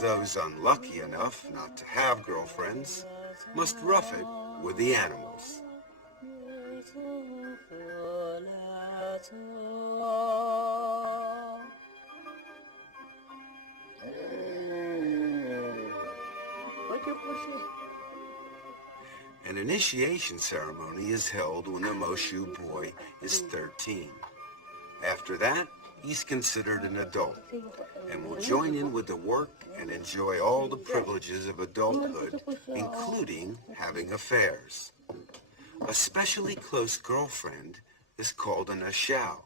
Those unlucky enough not to have girlfriends must rough it with the animals. An initiation ceremony is held when the Moshu boy is 13. After that, he's considered an adult and will join in with the work and enjoy all the privileges of adulthood, including having affairs. A specially close girlfriend is called an ashao,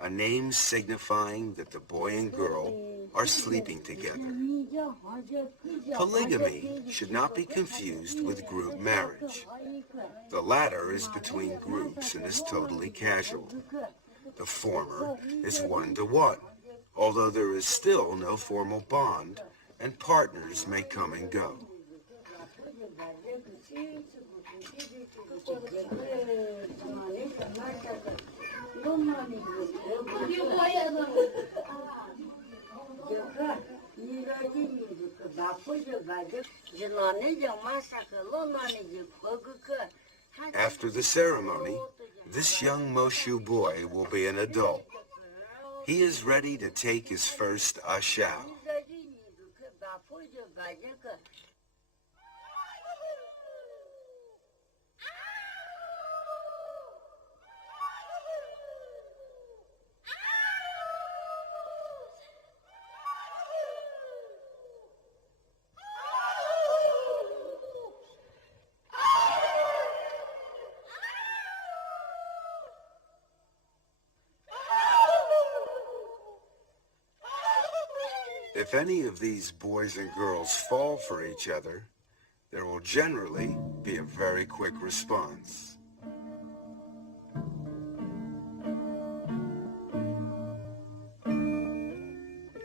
a name signifying that the boy and girl are sleeping together. Polygamy should not be confused with group marriage. The latter is between groups and is totally casual. The former is one-to-one, although there is still no formal bond, and partners may come and go. After the ceremony, this young Moshu boy will be an adult. He is ready to take his first ashao. If any of these boys and girls fall for each other, there will generally be a very quick response.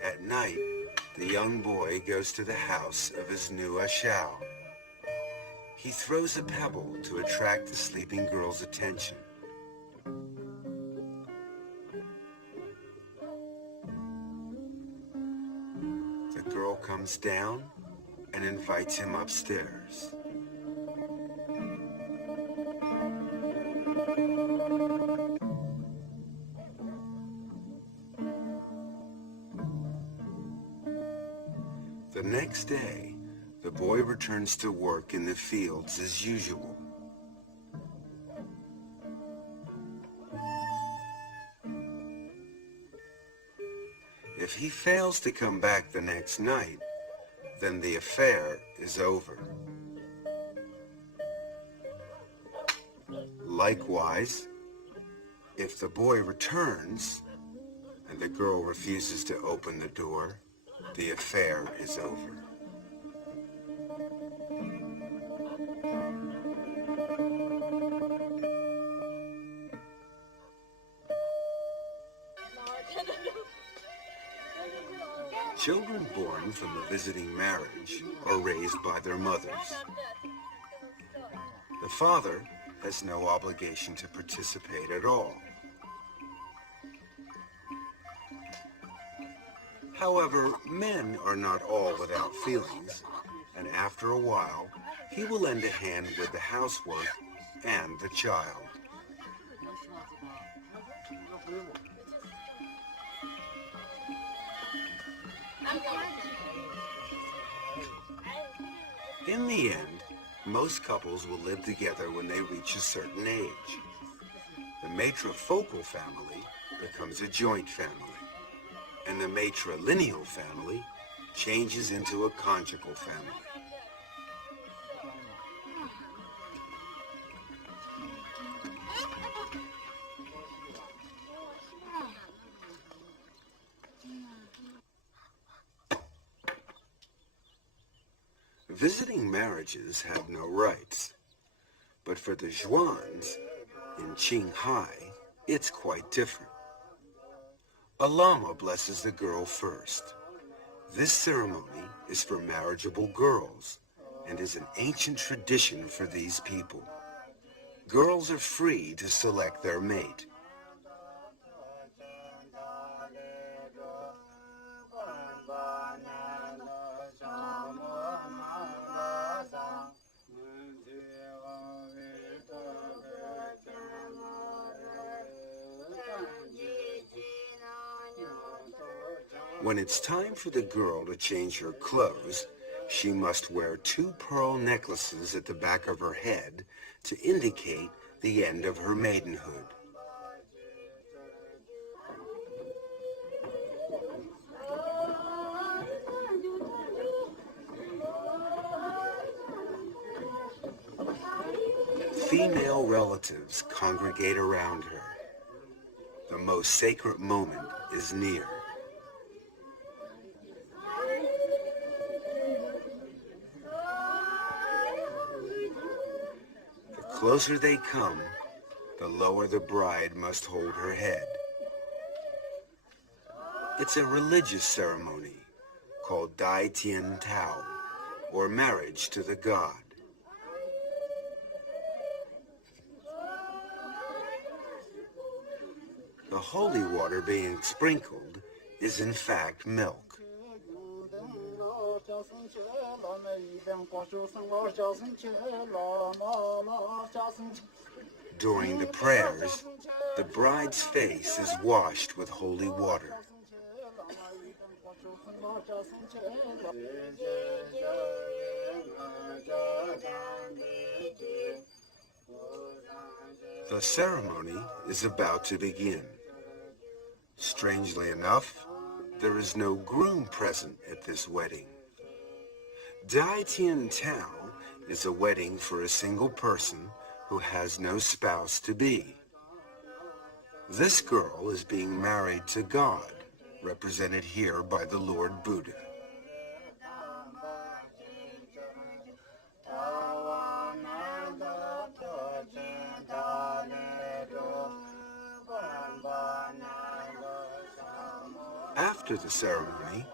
At night, the young boy goes to the house of his new ashao. He throws a pebble to attract the sleeping girl's attention. The girl comes down and invites him upstairs. The next day, The boy returns to work in the fields as usual. If he fails to come back the next night, then the affair is over. Likewise, if the boy returns and the girl refuses to open the door, the affair is over. Children born from a visiting marriage are raised by their mothers. The father has no obligation to participate at all. However, men are not all without feelings, and after a while, he will lend a hand with the housework and the child. In the end, most couples will live together when they reach a certain age. The matrifocal family becomes a joint family, and the matrilineal family changes into a conjugal family. Visiting marriages have no rights, but for the Zhuans in Qinghai, it's quite different. A lama blesses the girl first. This ceremony is for marriageable girls and is an ancient tradition for these people. Girls are free to select their mate. When it's time for the girl to change her clothes, she must wear 2 pearl necklaces at the back of her head to indicate the end of her maidenhood. Female relatives congregate around her. The most sacred moment is near. The closer they come, the lower the bride must hold her head. It's a religious ceremony called Dai Tian Tao, or marriage to the god. The holy water being sprinkled is in fact milk. During the prayers, the bride's face is washed with holy water. The ceremony is about to begin. Strangely enough, there is no groom present at this wedding. Dai Tian Tao is a wedding for a single person who has no spouse to be. This girl is being married to God, represented here by the Lord Buddha. After the ceremony,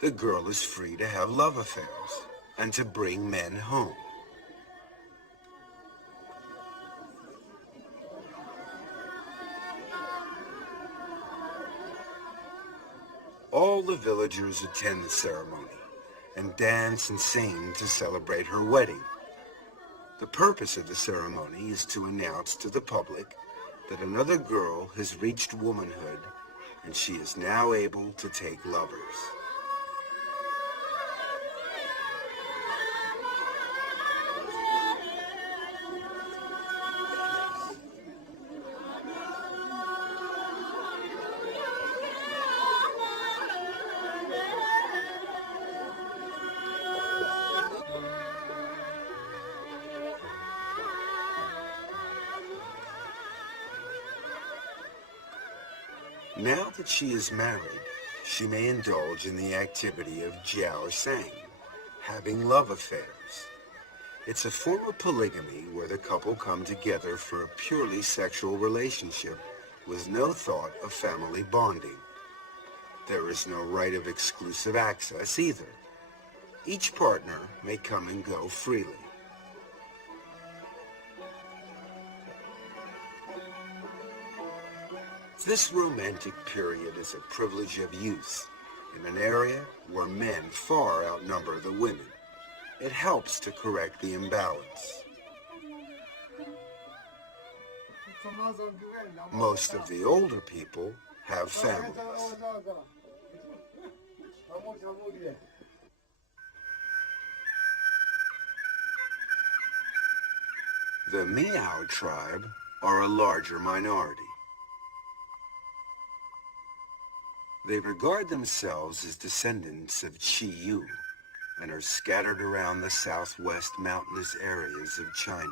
the girl is free to have love affairs and to bring men home. All the villagers attend the ceremony and dance and sing to celebrate her wedding. The purpose of the ceremony is to announce to the public that another girl has reached womanhood and she is now able to take lovers. Now that she is married, she may indulge in the activity of jiao sang, having love affairs. It's a form of polygamy where the couple come together for a purely sexual relationship with no thought of family bonding. There is no right of exclusive access either. Each partner may come and go freely. This romantic period is a privilege of youth in an area where men far outnumber the women. It helps to correct the imbalance. Most of the older people have families. The Miao tribe are a larger minority. They regard themselves as descendants of Qi Yu and are scattered around the southwest mountainous areas of China.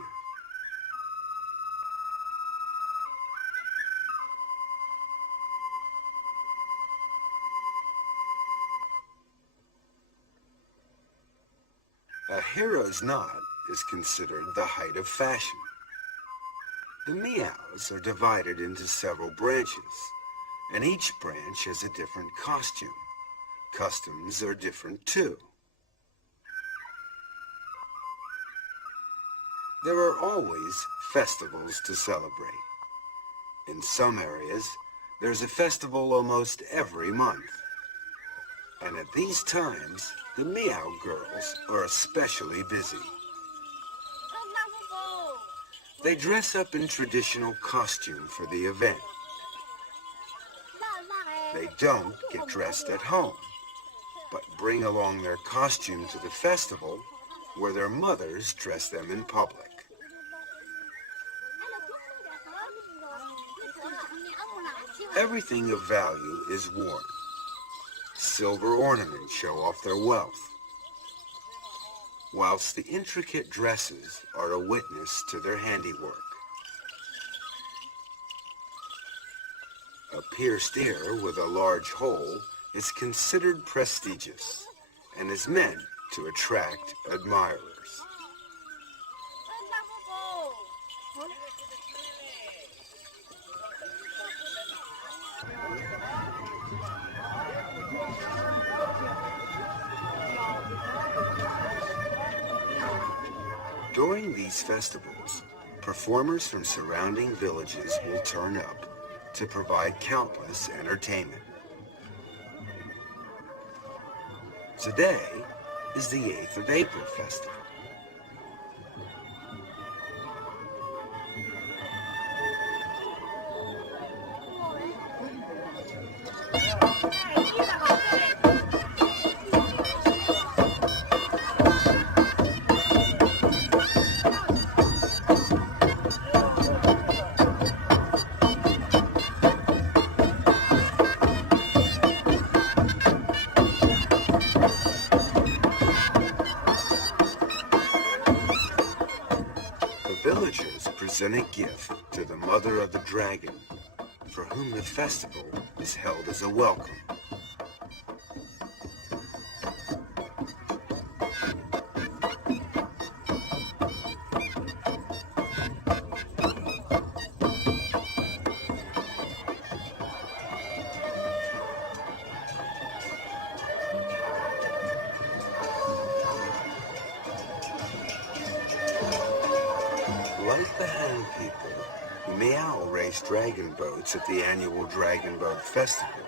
A hero's knot is considered the height of fashion. The Miaos are divided into several branches, and each branch has a different costume. Customs are different too. There are always festivals to celebrate. In some areas, there's a festival almost every month. And at these times, the Miao girls are especially busy. They dress up in traditional costume for the event. They don't get dressed at home, but bring along their costume to the festival where their mothers dress them in public. Everything of value is worn. Silver ornaments show off their wealth, whilst the intricate dresses are a witness to their handiwork. A pierced ear with a large hole is considered prestigious and is meant to attract admirers. During these festivals, performers from surrounding villages will turn up to provide countless entertainment. Today is the 8th of April festival. Villagers present a gift to the mother of the dragon, for whom the festival is held as a welcome. Like the Han people, Miao race dragon boats at the annual Dragon Boat Festival.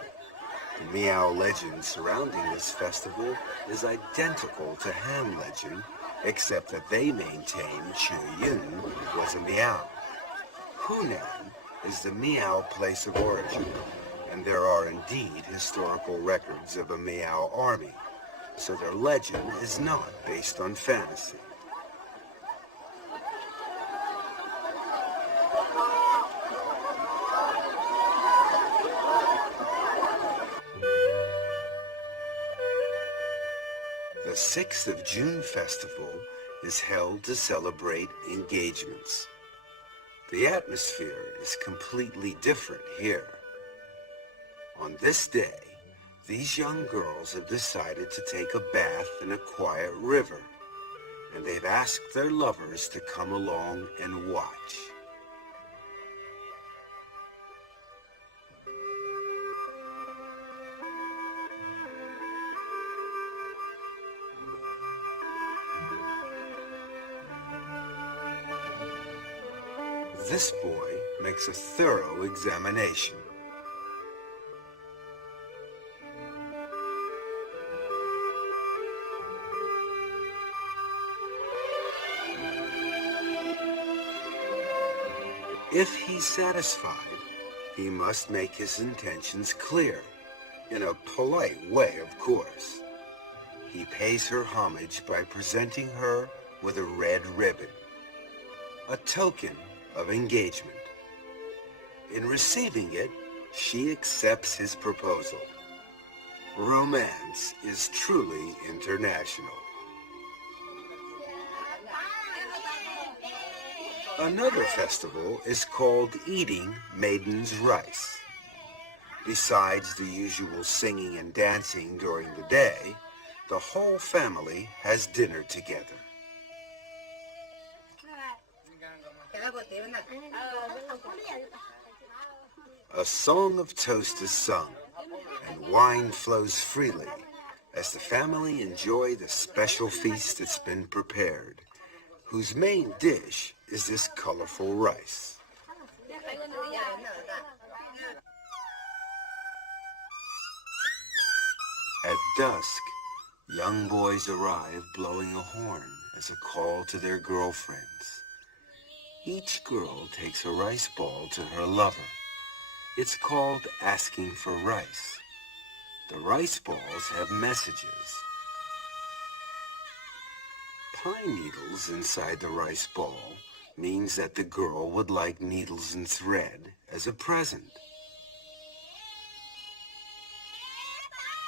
The Miao legend surrounding this festival is identical to Han legend, except that they maintain Chu Yun was a Miao. Hunan is the Miao place of origin, and there are indeed historical records of a Miao army, so their legend is not based on fantasy. The 6th of June festival is held to celebrate engagements. The atmosphere is completely different here. On this day, these young girls have decided to take a bath in a quiet river, and they've asked their lovers to come along and watch. This boy makes a thorough examination. If he's satisfied, he must make his intentions clear, in a polite way, of course. He pays her homage by presenting her with a red ribbon, a token of engagement. In receiving it, she accepts his proposal. Romance is truly international. Another festival is called Eating Maiden's Rice. Besides the usual singing and dancing during the day, the whole family has dinner together. A song of toast is sung, and wine flows freely as the family enjoy the special feast that's been prepared, whose main dish is this colorful rice. At dusk, young boys arrive blowing a horn as a call to their girlfriends. Each girl takes a rice ball to her lover. It's called asking for rice. The rice balls have messages. Pine needles inside the rice ball means that the girl would like needles and thread as a present.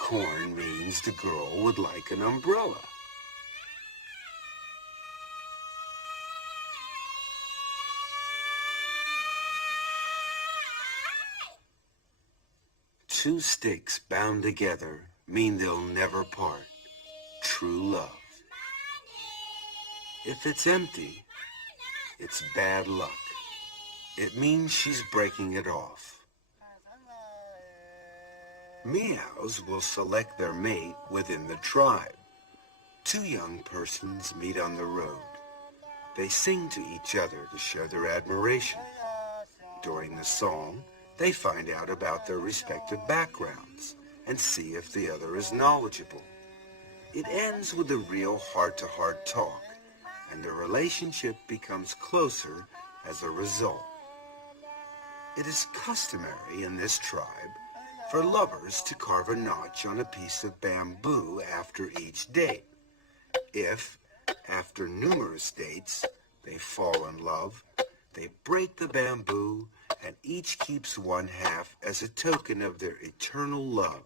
Corn means the girl would like an umbrella. Two sticks bound together mean they'll never part. True love. If it's empty, it's bad luck. It means she's breaking it off. Meows will select their mate within the tribe. Two young persons meet on the road. They sing to each other to show their admiration. During the song, they find out about their respective backgrounds and see if the other is knowledgeable. It ends with a real heart-to-heart talk, and the relationship becomes closer as a result. It is customary in this tribe for lovers to carve a notch on a piece of bamboo after each date. If, after numerous dates, they fall in love, they break the bamboo and each keeps one half as a token of their eternal love.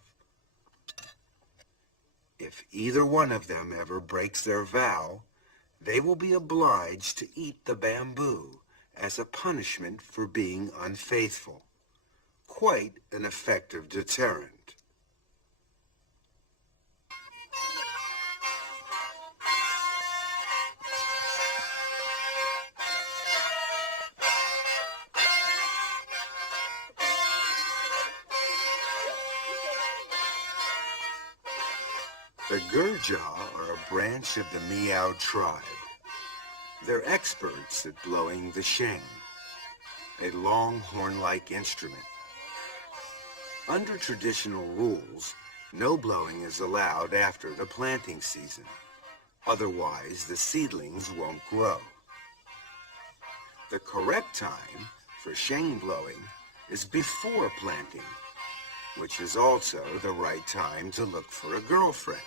If either one of them ever breaks their vow, they will be obliged to eat the bamboo as a punishment for being unfaithful. Quite an effective deterrent. The Gurja are a branch of the Miao tribe. They're experts at blowing the sheng, a long horn-like instrument. Under traditional rules, no blowing is allowed after the planting season. Otherwise, the seedlings won't grow. The correct time for sheng blowing is before planting, which is also the right time to look for a girlfriend.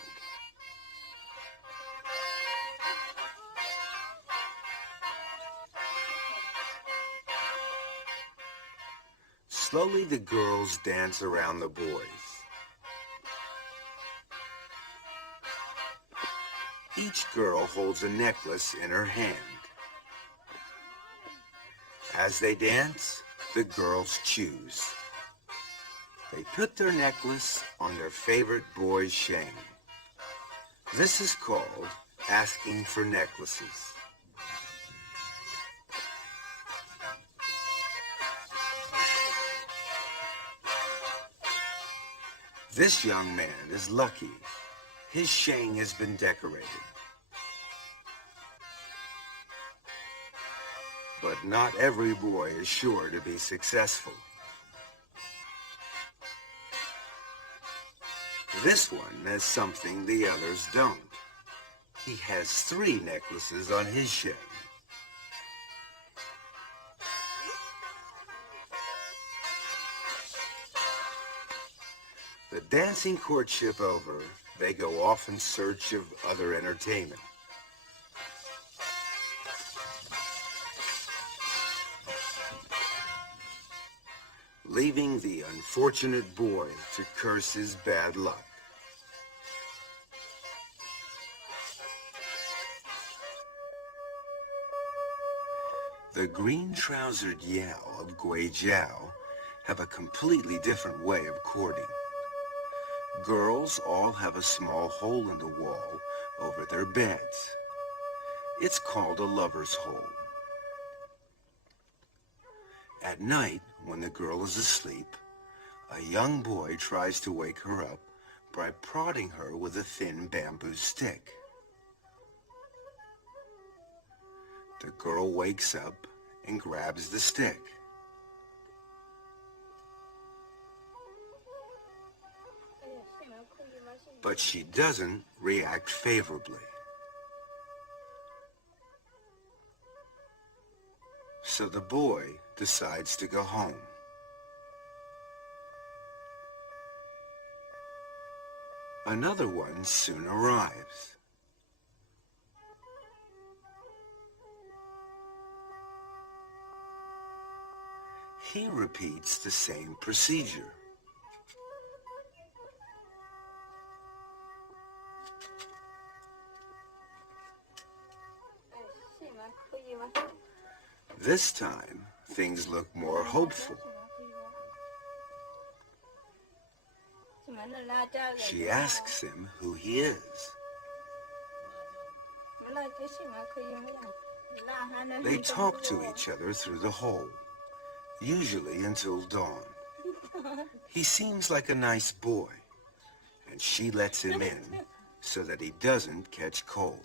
Slowly the girls dance around the boys. Each girl holds a necklace in her hand. As they dance, the girls choose. They put their necklace on their favorite boy's chain. This is called asking for necklaces. This young man is lucky. His chain has been decorated. But not every boy is sure to be successful. This one has something the others don't. He has 3 necklaces on his chain. The dancing courtship over, they go off in search of other entertainment. Leaving the unfortunate boy to curse his bad luck. The green-trousered Yao of Guijiao have a completely different way of courting. Girls all have a small hole in the wall over their beds. It's called a lover's hole. At night, when the girl is asleep, a young boy tries to wake her up by prodding her with a thin bamboo stick. The girl wakes up and grabs the stick. But she doesn't react favorably. So the boy decides to go home. Another one soon arrives. He repeats the same procedure. This time, things look more hopeful. She asks him who he is. They talk to each other through the hole, usually until dawn. He seems like a nice boy, and she lets him in so that he doesn't catch cold.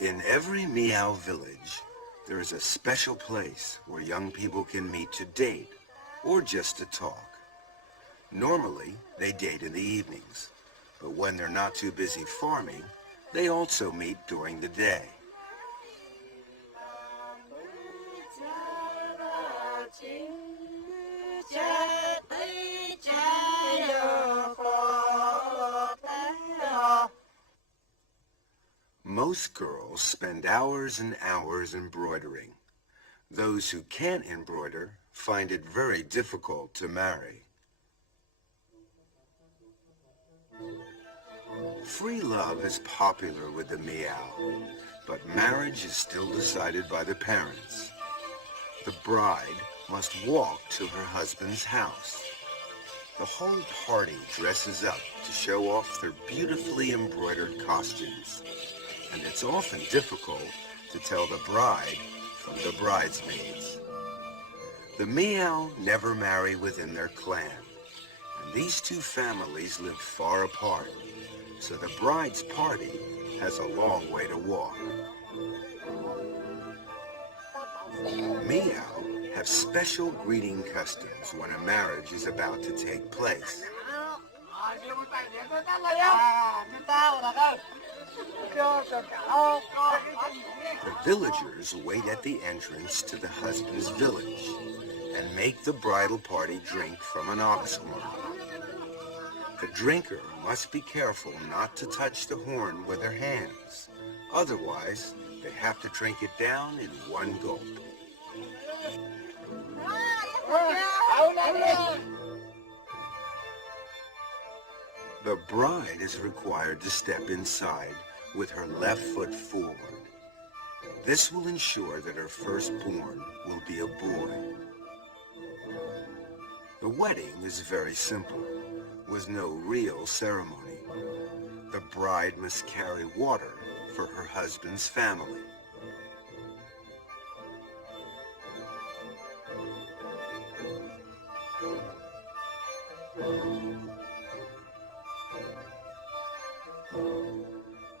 In every Miao village, there is a special place where young people can meet to date or just to talk. Normally, they date in the evenings, but when they're not too busy farming, they also meet during the day. Most girls spend hours and hours embroidering. Those who can't embroider find it very difficult to marry. Free love is popular with the Miao, but marriage is still decided by the parents. The bride must walk to her husband's house. The whole party dresses up to show off their beautifully embroidered costumes, and it's often difficult to tell the bride from the bridesmaids. The Miao never marry within their clan, and these two families live far apart, so the bride's party has a long way to walk. Miao have special greeting customs when a marriage is about to take place. The villagers wait at the entrance to the husband's village and make the bridal party drink from an ox horn. The drinker must be careful not to touch the horn with their hands. Otherwise, they have to drink it down in one gulp. The bride is required to step inside with her left foot forward. This will ensure that her firstborn will be a boy. The wedding is very simple, with no real ceremony. The bride must carry water for her husband's family.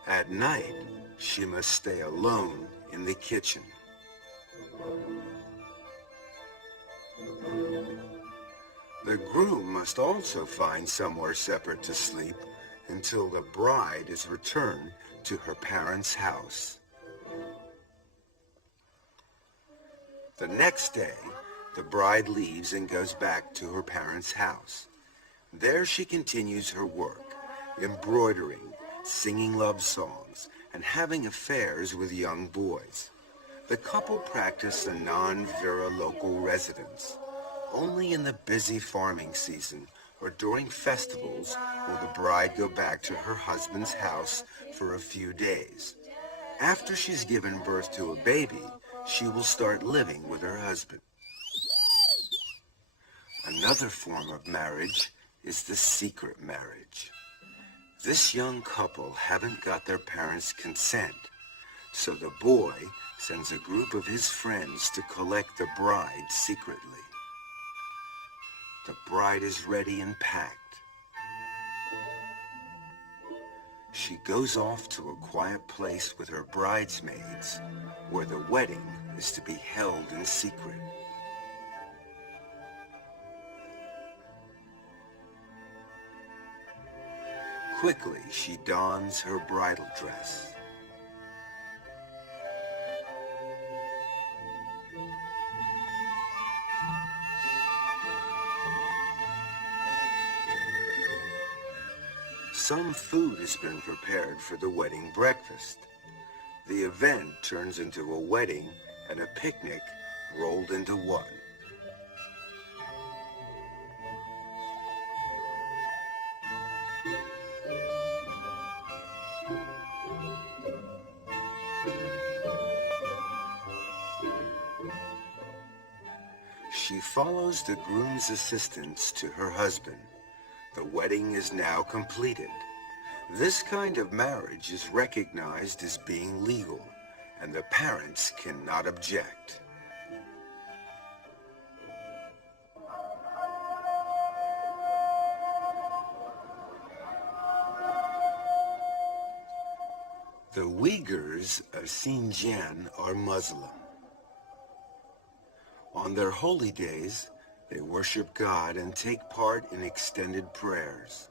At night, she must stay alone in the kitchen. The groom must also find somewhere separate to sleep until the bride is returned to her parents' house. The next day, the bride leaves and goes back to her parents' house. There she continues her work, embroidering, singing love songs, and having affairs with young boys. The couple practice a non-vira local residence. Only in the busy farming season or during festivals will the bride go back to her husband's house for a few days. After she's given birth to a baby, she will start living with her husband. Another form of marriage is the secret marriage. This young couple haven't got their parents' consent, so the boy sends a group of his friends to collect the bride secretly. The bride is ready and packed. She goes off to a quiet place with her bridesmaids, where the wedding is to be held in secret. Quickly, she dons her bridal dress. Some food has been prepared for the wedding breakfast. The event turns into a wedding and a picnic rolled into one. She follows the groom's assistants to her husband. The wedding is now completed. This kind of marriage is recognized as being legal, and the parents cannot object. The Uyghurs of Xinjiang are Muslim. On their holy days, they worship God and take part in extended prayers.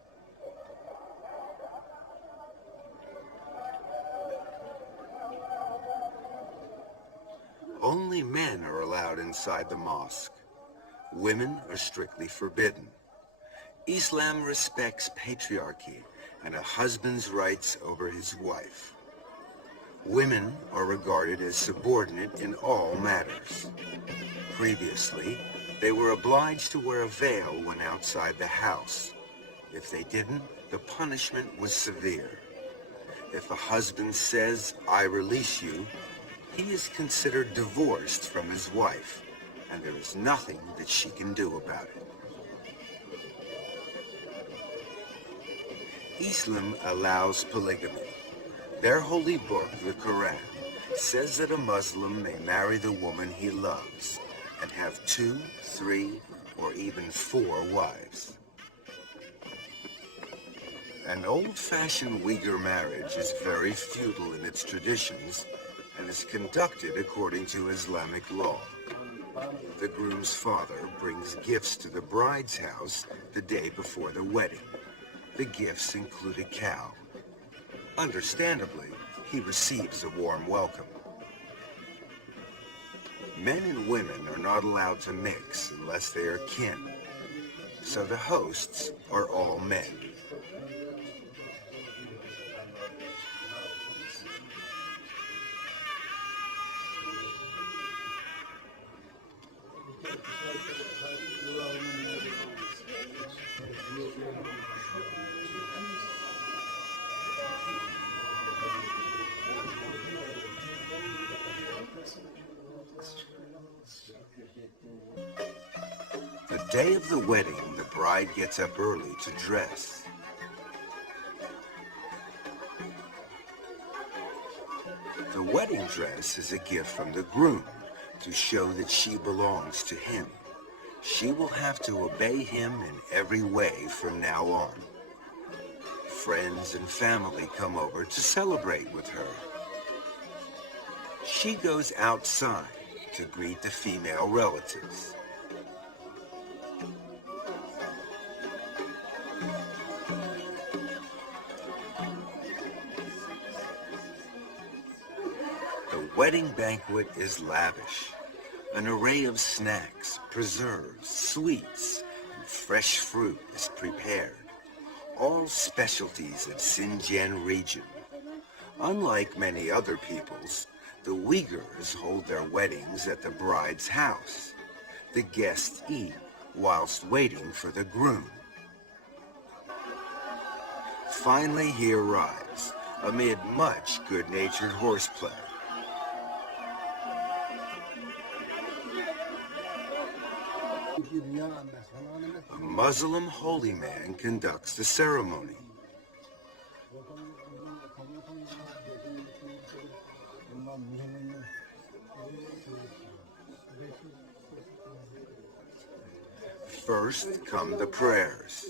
Only men are allowed inside the mosque. Women are strictly forbidden. Islam respects patriarchy and a husband's rights over his wife. Women are regarded as subordinate in all matters. Previously, they were obliged to wear a veil when outside the house. If they didn't, the punishment was severe. If a husband says, "I release you," he is considered divorced from his wife, and there is nothing that she can do about it. Islam allows polygamy. Their holy book, the Quran, says that a Muslim may marry the woman he loves and have 2, 3, or even 4 wives. An old-fashioned Uyghur marriage is very feudal in its traditions and is conducted according to Islamic law. The groom's father brings gifts to the bride's house the day before the wedding. The gifts include a cow. Understandably, he receives a warm welcome. Men and women are not allowed to mix unless they are kin, so the hosts are all men. The day of the wedding, the bride gets up early to dress. The wedding dress is a gift from the groom to show that she belongs to him. She will have to obey him in every way from now on. Friends and family come over to celebrate with her. She goes outside to greet the female relatives. The wedding banquet is lavish. An array of snacks, preserves, sweets, and fresh fruit is prepared. All specialties of Xinjiang region. Unlike many other peoples, the Uyghurs hold their weddings at the bride's house. The guests eat whilst waiting for the groom. Finally he arrives, amid much good-natured horseplay. A Muslim holy man conducts the ceremony. First come the prayers.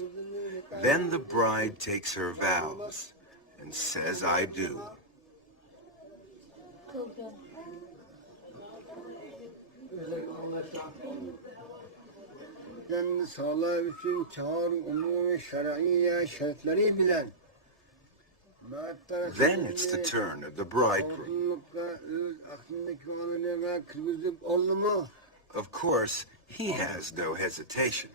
Then the bride takes her vows and says, "I do." Sağlığı için çağır umumi şer'iyye şartları bilen. Then it's the turn of the bridegroom. Of course, he has no hesitation.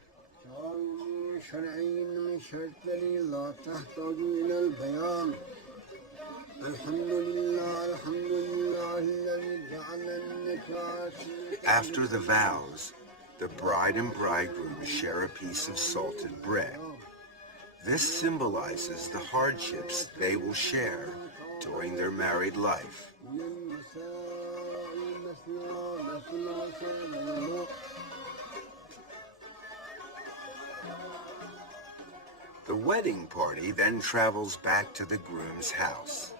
After the vows, the bride and bridegroom share a piece of salted bread. This symbolizes the hardships they will share during their married life. The wedding party then travels back to the groom's house.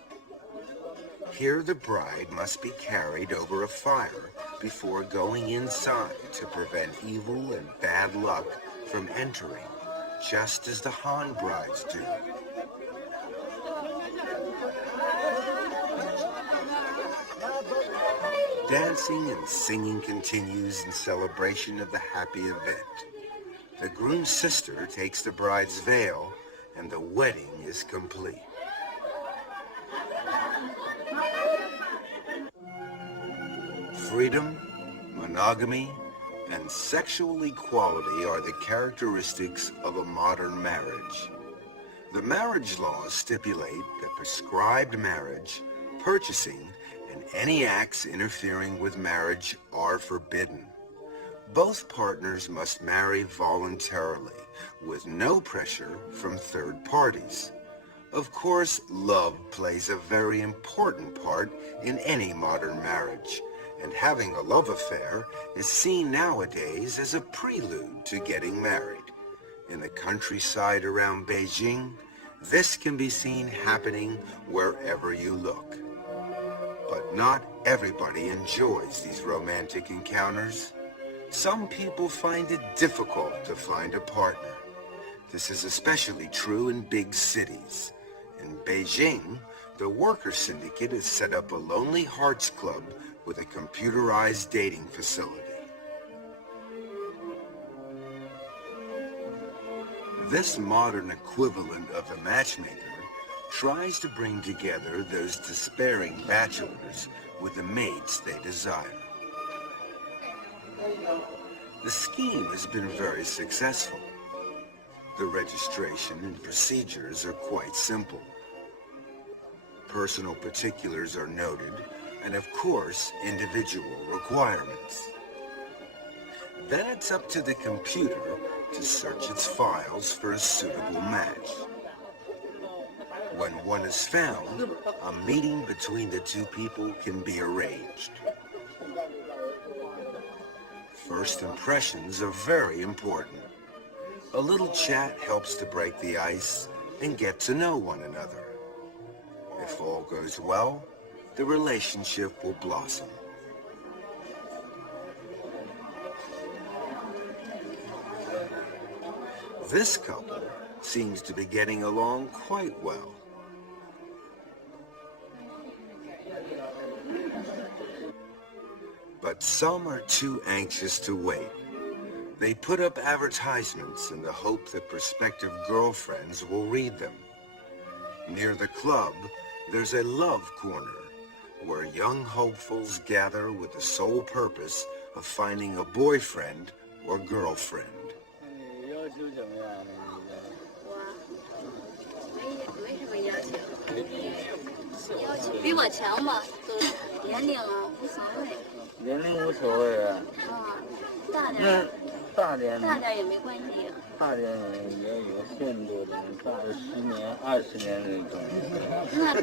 Here the bride must be carried over a fire before going inside to prevent evil and bad luck from entering, just as the Han brides do. Dancing and singing continues in celebration of the happy event. The groom's sister takes the bride's veil, and the wedding is complete. Freedom, monogamy, and sexual equality are the characteristics of a modern marriage. The marriage laws stipulate that prescribed marriage, purchasing, and any acts interfering with marriage are forbidden. Both partners must marry voluntarily, with no pressure from third parties. Of course, love plays a very important part in any modern marriage, and having a love affair is seen nowadays as a prelude to getting married. In the countryside around Beijing, this can be seen happening wherever you look. But not everybody enjoys these romantic encounters. Some people find it difficult to find a partner. This is especially true in big cities. In Beijing, the worker syndicate has set up a Lonely Hearts Club with a computerized dating facility. This modern equivalent of the matchmaker tries to bring together those despairing bachelors with the mates they desire. The scheme has been very successful. The registration and procedures are quite simple. Personal particulars are noted, and of course, individual requirements. Then it's up to the computer to search its files for a suitable match. When one is found, a meeting between the two people can be arranged. First impressions are very important. A little chat helps to break the ice and get to know one another. If all goes well, the relationship will blossom. This couple seems to be getting along quite well. But some are too anxious to wait. They put up advertisements in the hope that prospective girlfriends will read them. Near the club, there's a love corner where young hopefuls gather with the sole purpose of finding a boyfriend or girlfriend. 要求怎么样？没什么要求，比我强吧，都年龄啊无所谓。年龄无所谓啊。啊，大点那儿，大点，大点儿也没关系。大点也有限度的，大个10年、20年那种。那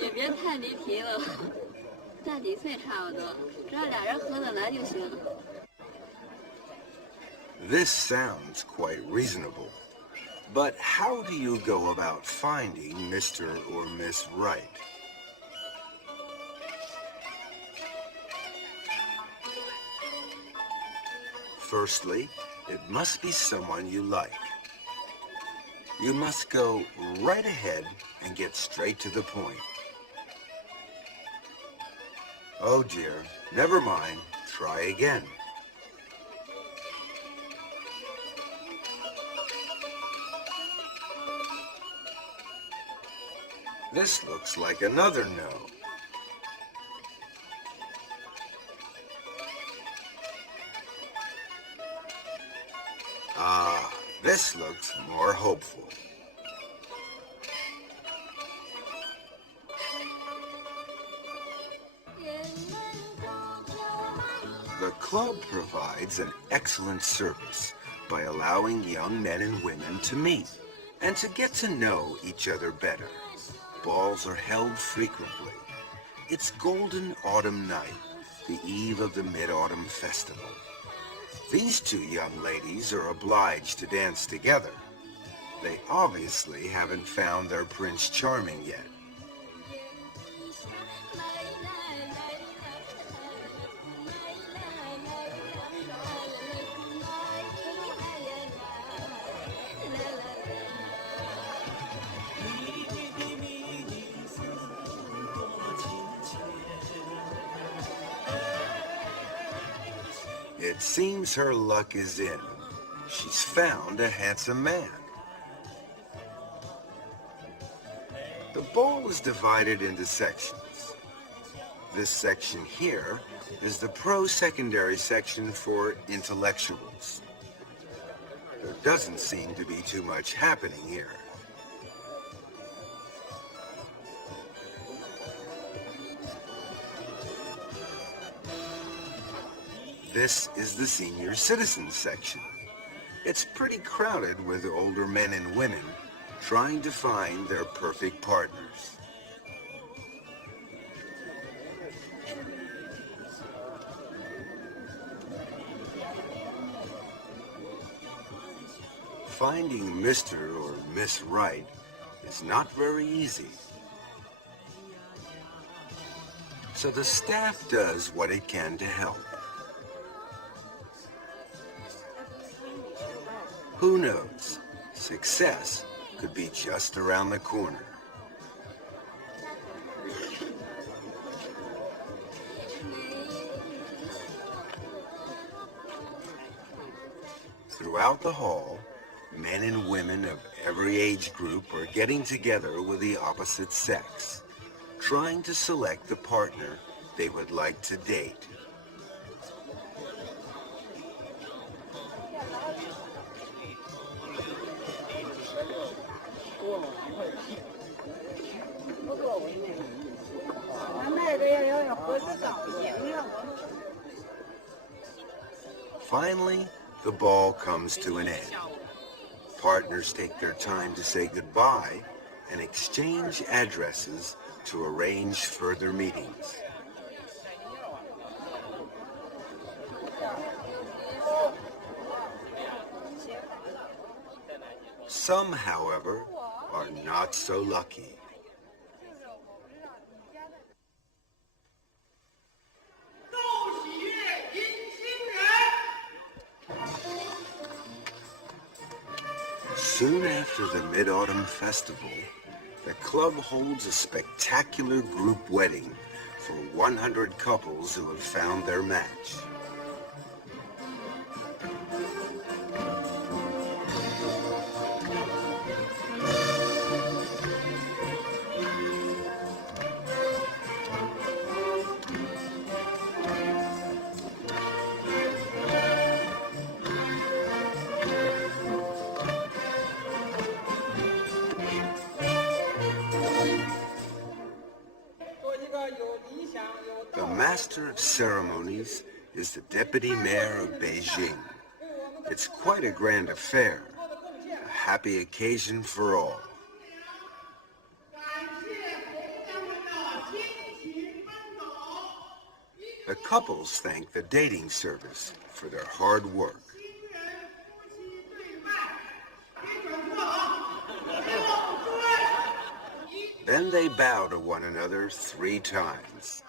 也别太离题了，大几岁差不多，只要俩人合得来就行。 This sounds quite reasonable. But how do you go about finding Mr. or Miss Right? Firstly, it must be someone you like. You must go right ahead and get straight to the point. Oh dear, never mind, try again. This looks like another no. Ah, this looks more hopeful. The club provides an excellent service by allowing young men and women to meet and to get to know each other better. Balls are held frequently. It's Golden Autumn Night, the eve of the Mid-Autumn Festival. These two young ladies are obliged to dance together. They obviously haven't found their Prince Charming yet. It seems her luck is in. She's found a handsome man. The ball is divided into sections. This section here is the pro-secondary section for intellectuals. There doesn't seem to be too much happening here. This is the senior citizens section. It's pretty crowded with older men and women trying to find their perfect partners. Finding Mr. or Miss Right is not very easy. So the staff does what it can to help. Who knows? Success could be just around the corner. Throughout the hall, men and women of every age group are getting together with the opposite sex, trying to select the partner they would like to date. Finally, the ball comes to an end. Partners take their time to say goodbye and exchange addresses to arrange further meetings. Some, however, are not so lucky. Soon after the Mid-Autumn Festival, the club holds a spectacular group wedding for 100 couples who have found their match. The master of ceremonies is the deputy mayor of Beijing. It's quite a grand affair, a happy occasion for all. The couples thank the dating service for their hard work. Then they bow to one another 3 times.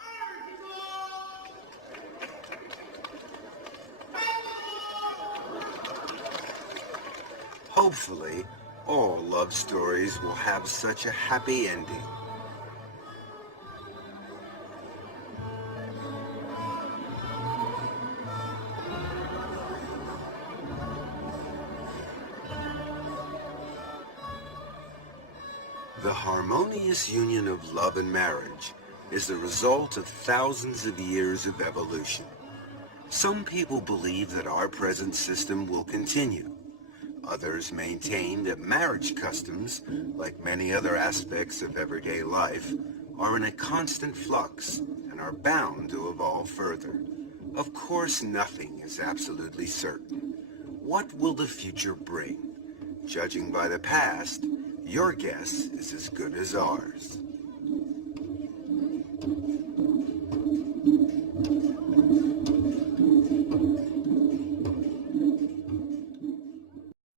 Hopefully, all love stories will have such a happy ending. The harmonious union of love and marriage is the result of thousands of years of evolution. Some people believe that our present system will continue. Others maintain that marriage customs, like many other aspects of everyday life, are in a constant flux and are bound to evolve further. Of course, nothing is absolutely certain. What will the future bring? Judging by the past, your guess is as good as ours.